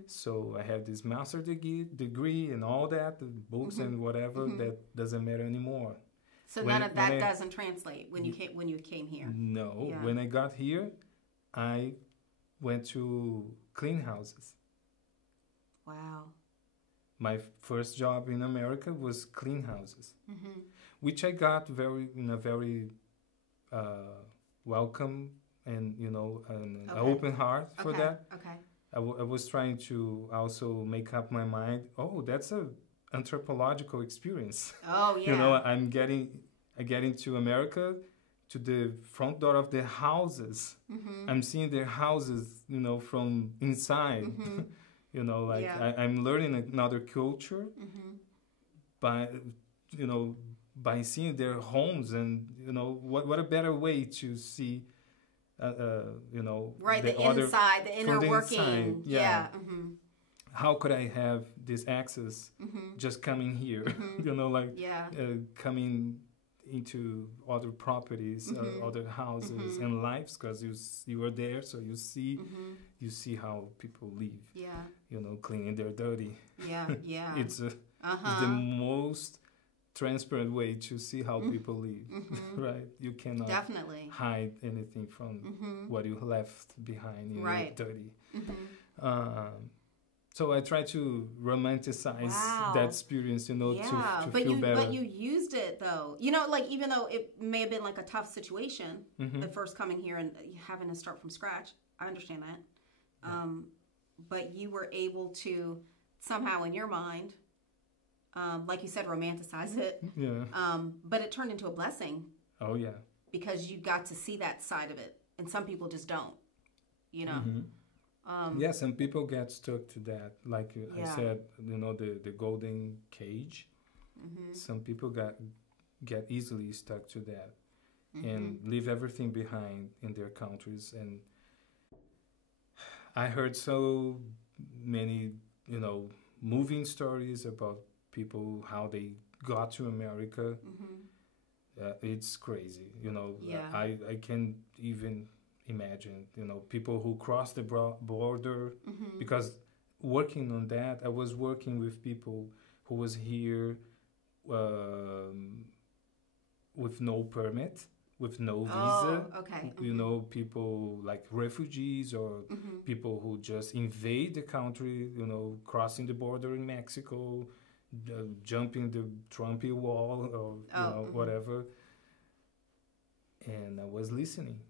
So I have this master degree and all that, the books and whatever, that doesn't matter anymore. So none of that doesn't translate when you came here. No, when I got here, I went to clean houses. Wow. My first job in America was clean houses, which I got in a very welcome and, you know, an open heart for that. Okay. I was trying to also make up my mind. Oh, that's a anthropological experience. Oh yeah. You know, I get into America, to the front door of their houses. I'm seeing their houses, you know, from inside. You know, like I'm learning another culture by, you know, by seeing their homes, and you know what a better way to see, you know, the inside, the inner working. Inside, How could I have this access just coming here? You know, like coming into other properties, other houses and lives, because you are there, so you see how people live. You know, cleaning their dirty. It's the most transparent way to see how people live, right? You cannot hide anything from what you left behind. You know, dirty. So I try to romanticize that experience, you know, to feel better. But you used it, though. You know, like, even though it may have been like a tough situation, the first coming here and having to start from scratch, I understand that. But you were able to somehow, in your mind, like you said, romanticize it. But it turned into a blessing. Oh, yeah. Because you got to see that side of it. And some people just don't, you know. Some people get stuck to that. Like I said, you know, the golden cage. Some people get easily stuck to that and leave everything behind in their countries. And I heard so many, you know, moving stories about people, how they got to America. It's crazy, you know. I can't even imagine, you know, people who cross the border, because working on that, I was working with people who was here with no permit, with no visa. You know, people like refugees or people who just invade the country, you know, crossing the border in Mexico, jumping the Trumpy wall or you know, whatever. And I was listening.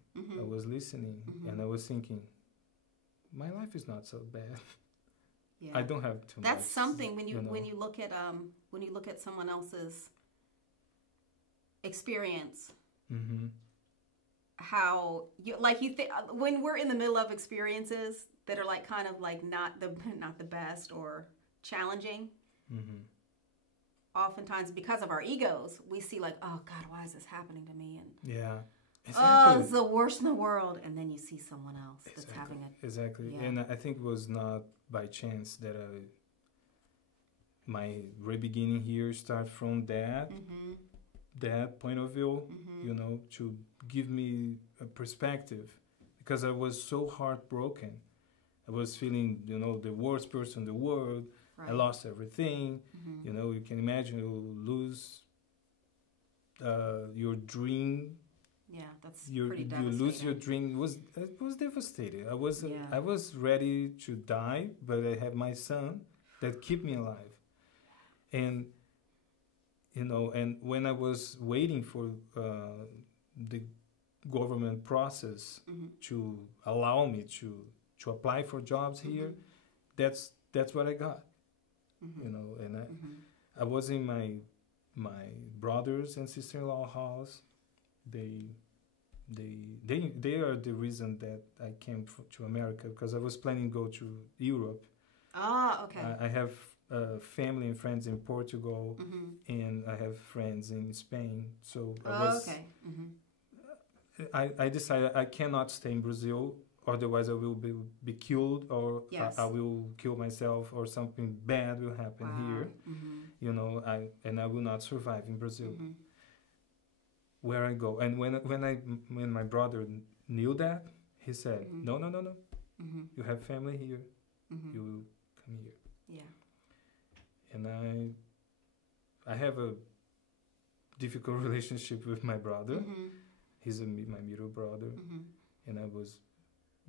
And I was thinking, my life is not so bad. I don't have too much. That's something when you look at someone else's experience. How you when we're in the middle of experiences that are like kind of like not the best or challenging. Oftentimes, because of our egos, we see like, oh God, why is this happening to me? And exactly. Oh, it's the worst in the world. And then you see someone else that's having it. Exactly. And I think it was not by chance that my very beginning here start from that point of view, you know, to give me a perspective, because I was so heartbroken. I was feeling, you know, the worst person in the world. I lost everything. You know, you can imagine you lose your dream. That's pretty devastating. You lose your dream. It was devastating. I was ready to die, but I had my son that kept me alive. And you know, and when I was waiting for the government process to allow me to apply for jobs here, that's what I got. You know, and I was in my brothers and sister-in-law house. They are the reason that I came to America, because I was planning to go to Europe. I have family and friends in Portugal, and I have friends in Spain. So I decided I cannot stay in Brazil, otherwise I will be killed, or I will kill myself, or something bad will happen here. you know, I will not survive in Brazil. Where I go, and when my brother knew that, he said, no, you have family here, you come here. Yeah. And I have a difficult relationship with my brother. He's my middle brother, and I was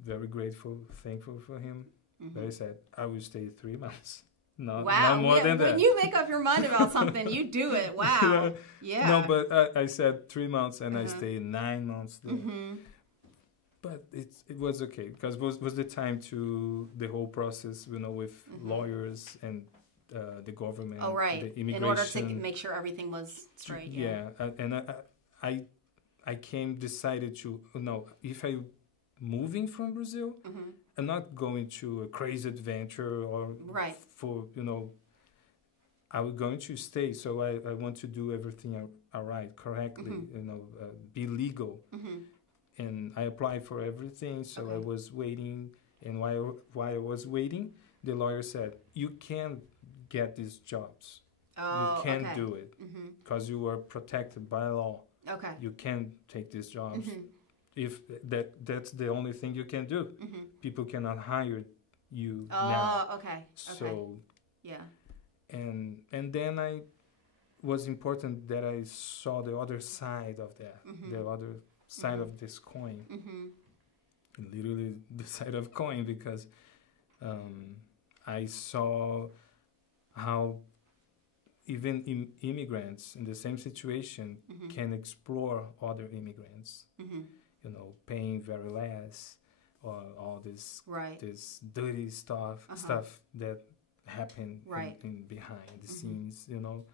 very grateful, thankful for him. But I said, I will stay 3 months. Not more than that. When you make up your mind about something, you do it. Wow. Yeah. No, but I said 3 months, and I stayed 9 months there. But it was okay, because it was the time to the whole process, you know, with lawyers and the government. Oh, right. The immigration. In order to make sure everything was straight. Yeah, and I decided to, no, if I moving from Brazil, I'm not going to a crazy adventure or for, you know, I was going to stay. So I want to do everything all right, correctly, you know, be legal. And I applied for everything. So I was waiting. And while I was waiting, the lawyer said, you can't get these jobs. You can't do it because you are protected by law. Okay. You can't take these jobs. If that's the only thing you can do. People cannot hire you now. Oh, okay. So, yeah. And then I was important that I saw the other side of that, the other side of this coin. Literally the side of coin, because I saw how even immigrants in the same situation can explore other immigrants. You know, paying very less, or all this this dirty stuff that happened in behind the scenes, you know,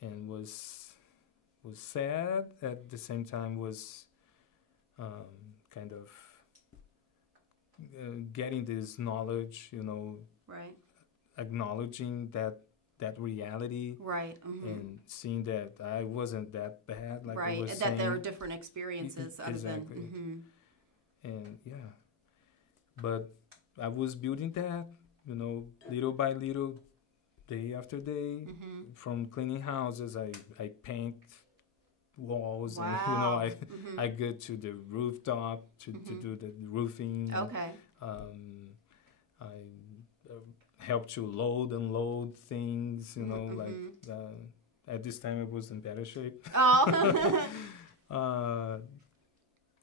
and was sad at the same time, was kind of getting this knowledge, you know, acknowledging that reality, and seeing that I wasn't that bad, like I was and saying. that there are different experiences other than and yeah, but I was building that, you know, little by little, day after day. From cleaning houses, I paint walls, and you know, I go to the rooftop to do the roofing. I help to unload things, you know, like at this time I was in better shape.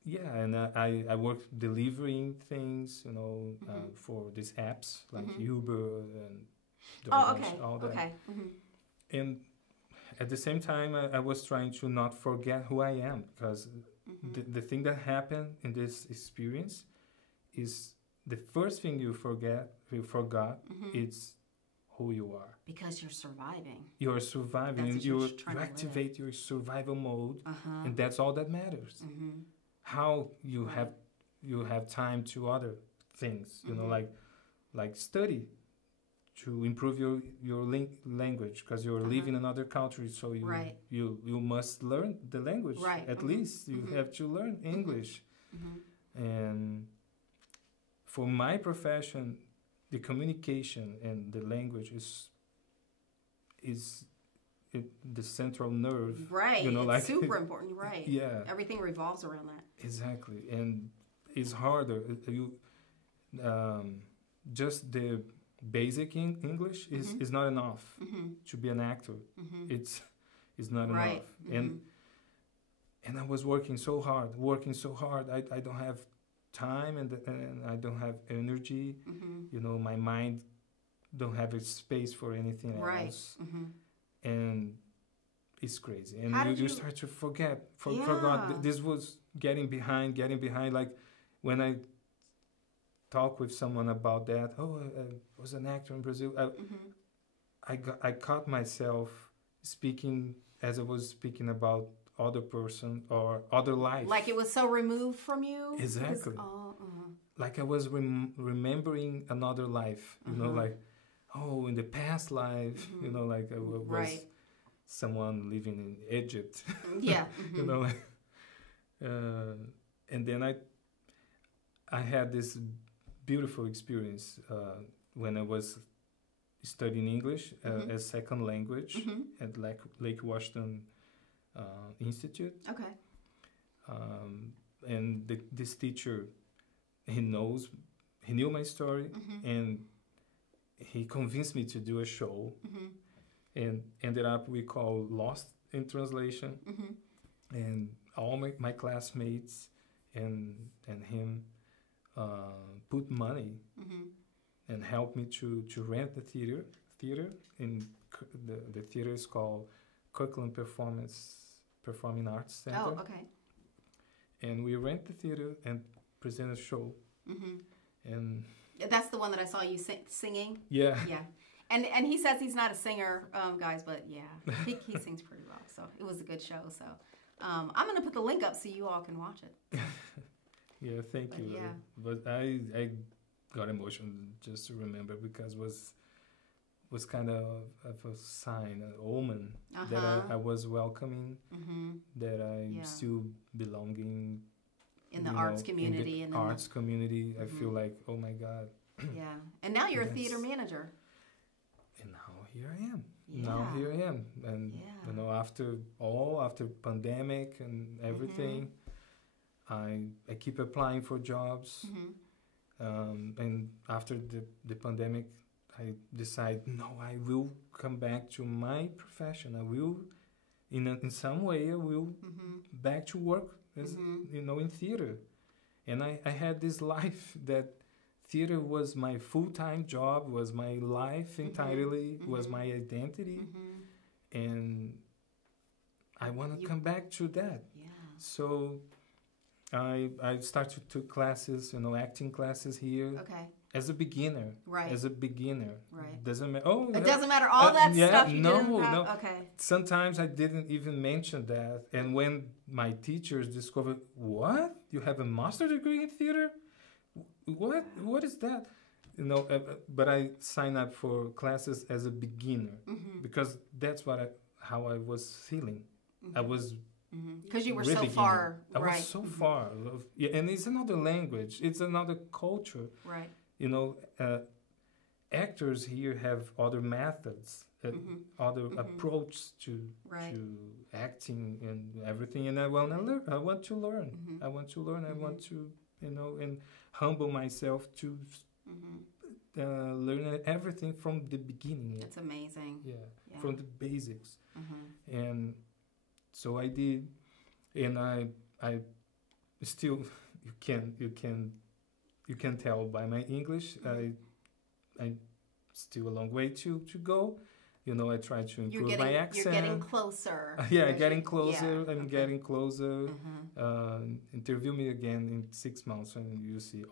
Yeah, and I work delivering things, you know, for these apps like Uber and DoorDash, all that. And at the same time, I was trying to not forget who I am, because the thing that happened in this experience is the first thing you forgot, it's who you are. Because you're surviving. You're surviving, and you activate your survival mode, and that's all that matters. How you have time to other things, you know, like study to improve your language, because you're living in another country, so you must learn the language. At least you have to learn English. And for my profession, the communication and the language is the central nerve. You know, it's super important. Yeah. Everything revolves around that. Exactly. And it's harder. Just the basic English is not enough to be an actor. It's not enough. And I was working so hard. I don't have time, and I don't have energy. You know, my mind don't have a space for anything else. And it's crazy. And you start to forget. Forgot. This was getting behind. Like when I talk with someone about that, I was an actor in Brazil. I caught myself speaking as I was speaking about other person or other life. Like it was so removed from you? Exactly. Like I was remembering another life, you know, like, in the past life, you know, like I was someone living in Egypt. You know, and then I had this beautiful experience when I was studying English as second language at Lake Washington Institute. Okay. And this teacher, he knew my story, and he convinced me to do a show, and ended up we call Lost in Translation, and all my classmates and him put money and helped me to rent the theater. In the theater is called Kirkland Performing Arts Center. Oh, okay. And we rent the theater and present a show. And that's the one that I saw you singing. Yeah. Yeah. And he says he's not a singer, guys, but yeah, he sings pretty well. So it was a good show. So I'm gonna put the link up so you all can watch it. Yeah, thank you. Yeah. But I got emotional just to remember, because was kind of a sign, an omen that I was welcoming, that I'm still belonging in the arts community. In the arts community, I feel like, oh my God. Yeah, and now you're a theater manager. And now here I am. Yeah. Now here I am, and you know, after pandemic and everything, I keep applying for jobs, and after the pandemic, I decide, no, I will come back to my profession. I will, in some way, I will back to work as you know, in theater. And I had this life that theater was my full-time job, was my life entirely, was my identity, and I want to come back to that. Yeah. So I started to classes, you know, acting classes here. Okay. As a beginner, right? As a beginner, right? Doesn't matter. Oh, it doesn't matter. All that stuff you didn't have. No. Okay. Sometimes I didn't even mention that, and when my teachers discovered, what, you have a master's degree in theater? What is that? You know, but I signed up for classes as a beginner because that's how I was feeling. I was. Because you were so far, I was so far. Yeah, and it's another language. It's another culture. Right. You know, actors here have other methods, other approach to acting and everything. And I want to learn. I want to learn. I want to, you know, and humble myself to learn everything from the beginning. It's amazing. Yeah, from the basics. And so I did, and I still, you can tell by my English, I still a long way to go. You know, I try to improve my accent. You're getting closer. Getting closer. I'm getting closer. Interview me again in 6 months, and you see,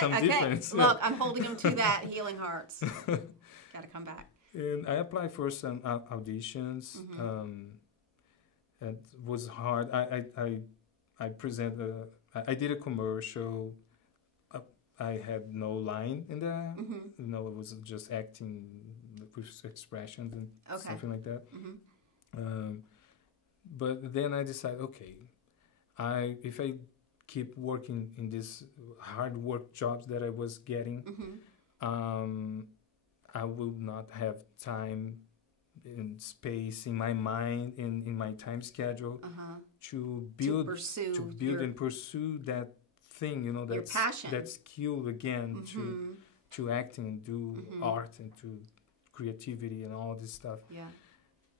some difference. Look, I'm holding him to that. Healing Hearts. Got to come back. And I applied for some auditions. It was hard. I presented. I did a commercial. I had no line in there. You know, it was just acting with expressions and something like that. But then I decided, okay, if I keep working in this hard work jobs that I was getting, I will not have time and space in my mind, in my time schedule, to build and pursue that thing, you know, that skill again, to acting and do art and to creativity and all this stuff. Yeah.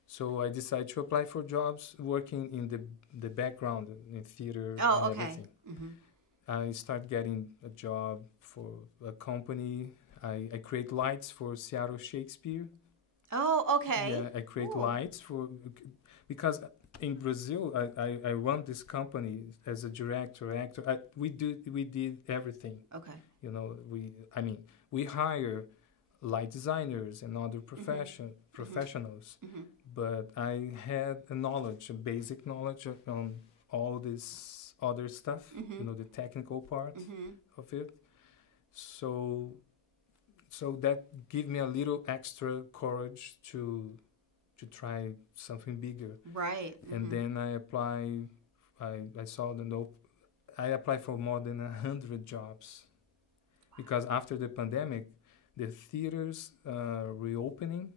So I decided to apply for jobs working in the background in theater and everything. I started getting a job for a company. I create lights for Seattle Shakespeare. Oh, okay. Yeah, I create lights because in Brazil I run this company as a director, actor. We did everything. Okay. You know, we hire light designers and other professionals, but I had a basic knowledge on all this other stuff. You know, the technical part of it. So that gave me a little extra courage to try something bigger. Right. And then I applied. I saw I applied for more than 100 jobs, because after the pandemic, the theaters reopening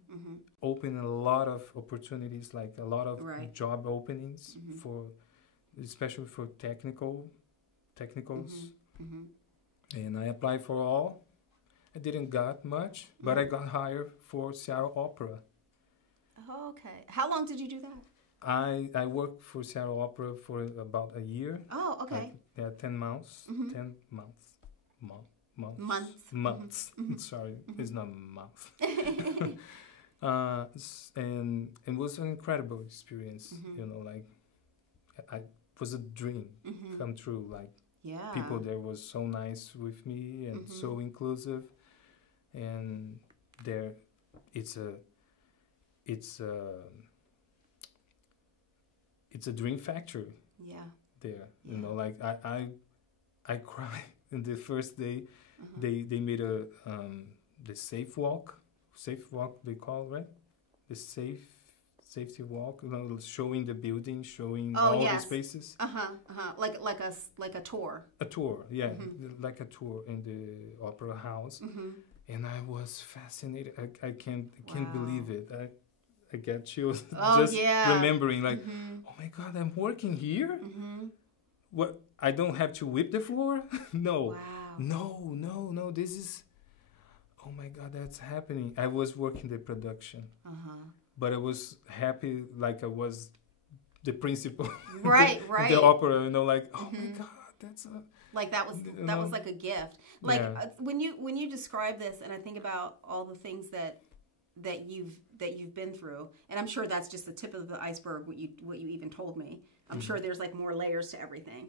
open a lot of opportunities, like a lot of job openings for, especially for technicals. And I applied for all. I didn't got much, but I got hired for Seattle Opera. Oh, okay. How long did you do that? I worked for Seattle Opera for about a year. Oh, okay. 10 months. 10 months. Months. Sorry, it's not month. And it was an incredible experience. You know, like it was a dream come true. Like people there was so nice with me and so inclusive, and there, it's a dream factory. Yeah. There, you know, like I cried in the first day. They made a the safe walk they call, right? The safety walk, you know, showing the building, showing all the spaces. Like a tour. A tour, yeah, like a tour in the opera house. And I was fascinated. I can't believe it. I get chills remembering, like, oh my God, I'm working here. What? I don't have to whip the floor? No. Wow. No. This is, oh my God, that's happening. I was working the production, but I was happy, like I was the principal. Right. The opera, you know, like, oh my God, that's a. Like that was like a gift. Like when you describe this, and I think about all the things that you've been through, and I'm sure that's just the tip of the iceberg. What you even told me. I'm sure there's like more layers to everything.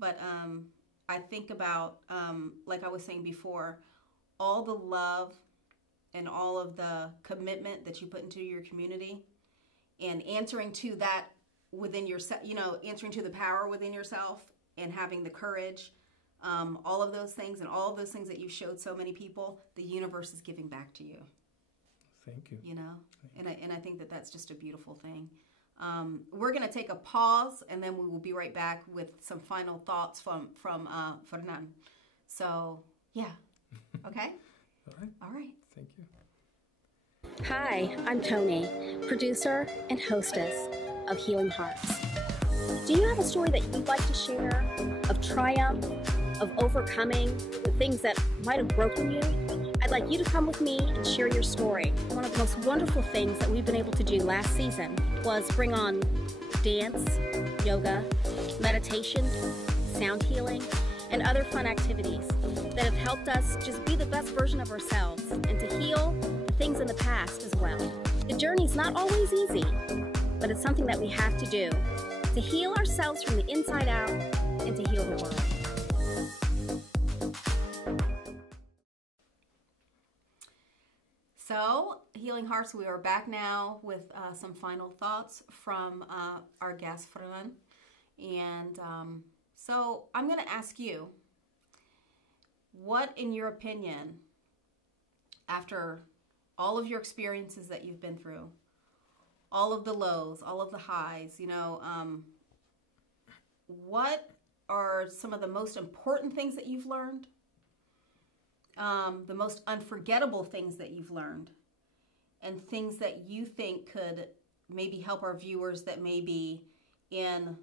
But I think about, like I was saying before, all the love and all of the commitment that you put into your community, and answering to that within yourself, you know, answering to the power within yourself and having the courage, all of those things and all of those things that you showed so many people, the universe is giving back to you. Thank you. You know, and I think that that's just a beautiful thing. We're going to take a pause, and then we will be right back with some final thoughts from Fernan. So, yeah. Okay? All right. Thank you. Hi, I'm Toni, producer and hostess of Healing Hearts. Do you have a story that you'd like to share of triumph, of overcoming the things that might have broken you? I'd like you to come with me and share your story. One of the most wonderful things that we've been able to do last season was bring on dance, yoga, meditation, sound healing, and other fun activities that have helped us just be the best version of ourselves and to heal the things in the past as well. The journey's not always easy, but it's something that we have to do to heal ourselves from the inside out and to heal the world. So, Healing Hearts, we are back now with some final thoughts from our guest, Fernan. And so I'm going to ask you, what, in your opinion, after all of your experiences that you've been through, all of the lows, all of the highs, you know, what are some of the most important things that you've learned? The most unforgettable things that you've learned, and things that you think could maybe help our viewers that may be in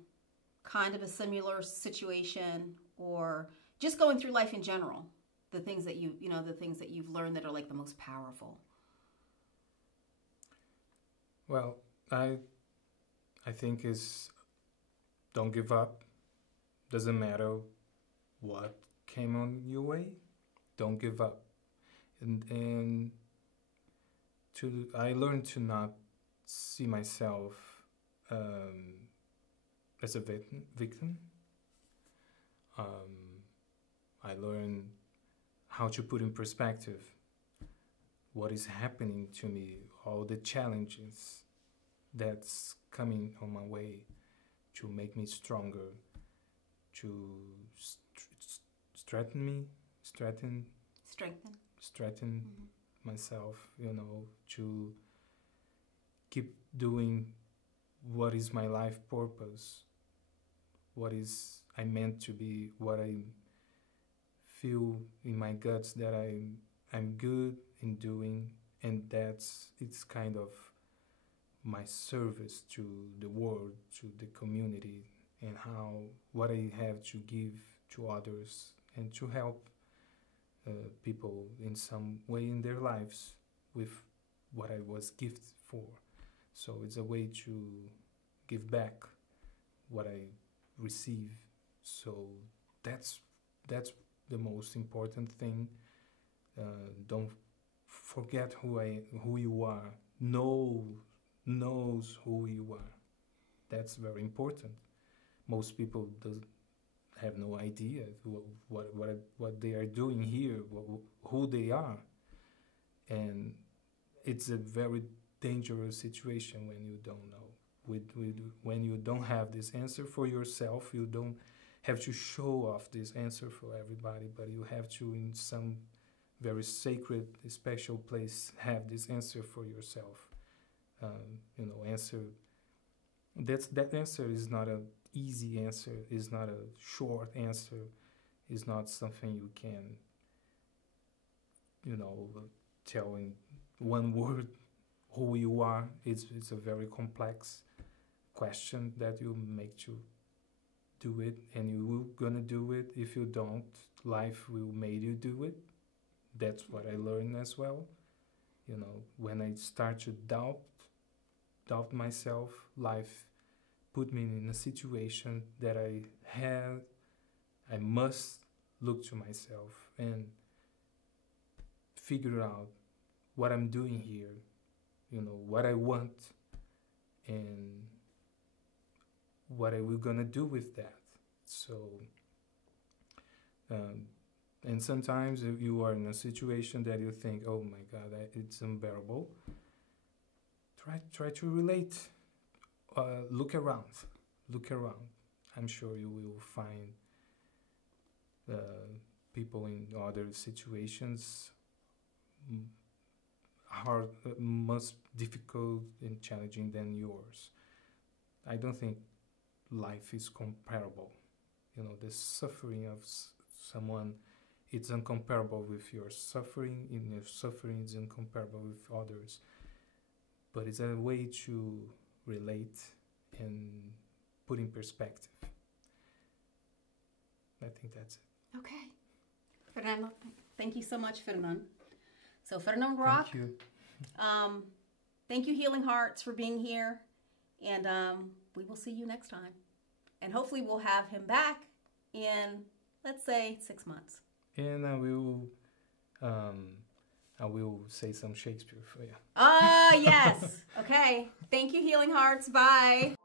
kind of a similar situation, or just going through life in general, the things that the things that you've learned that are like the most powerful. Well, I think is, don't give up. Doesn't matter what came on your way. Don't give up. And I learned to not see myself as a victim. I learned how to put in perspective what is happening to me, all the challenges that's coming on my way, to make me stronger, to strengthen myself, you know, to keep doing what is my life purpose, what is I meant to be, what I feel in my guts that I'm good in doing, and it's kind of my service to the world, to the community, and what I have to give to others and to help people in some way in their lives with what I was gifted for. So it's a way to give back what I receive. So that's the most important thing. Don't forget who you are. Knows who you are. That's very important. Most people have no idea what they are doing here, who they are, and it's a very dangerous situation when you don't know. When you don't have this answer for yourself, you don't have to show off this answer for everybody, but you have to, in some very sacred, special place, have this answer for yourself. Answer. That answer is not an easy answer. Is not a short answer. Is not something you can, tell in one word who you are. It's a very complex question that you make to do it, and you're gonna do it. If you don't, life will make you do it. That's what I learned as well. When I start to doubt myself, life put me in a situation that I must look to myself and figure out what I'm doing here, what I want, and what are we gonna do with that. So, and sometimes if you are in a situation that you think, oh my God, it's unbearable, try to relate. Look around. I'm sure you will find people in other situations hard, much difficult and challenging than yours. I don't think life is comparable. The suffering of someone, it's incomparable with your suffering, and your suffering is incomparable with others. But it's a way to relate and put in perspective. I think that's it. Okay. Fernan, thank you so much, Fernan. So Fernan Rock. Thank you. Thank you, Healing Hearts, for being here. And we will see you next time. And hopefully we'll have him back in, let's say, 6 months. And I will say some Shakespeare for you. Yes. Okay. Thank you, Healing Hearts. Bye.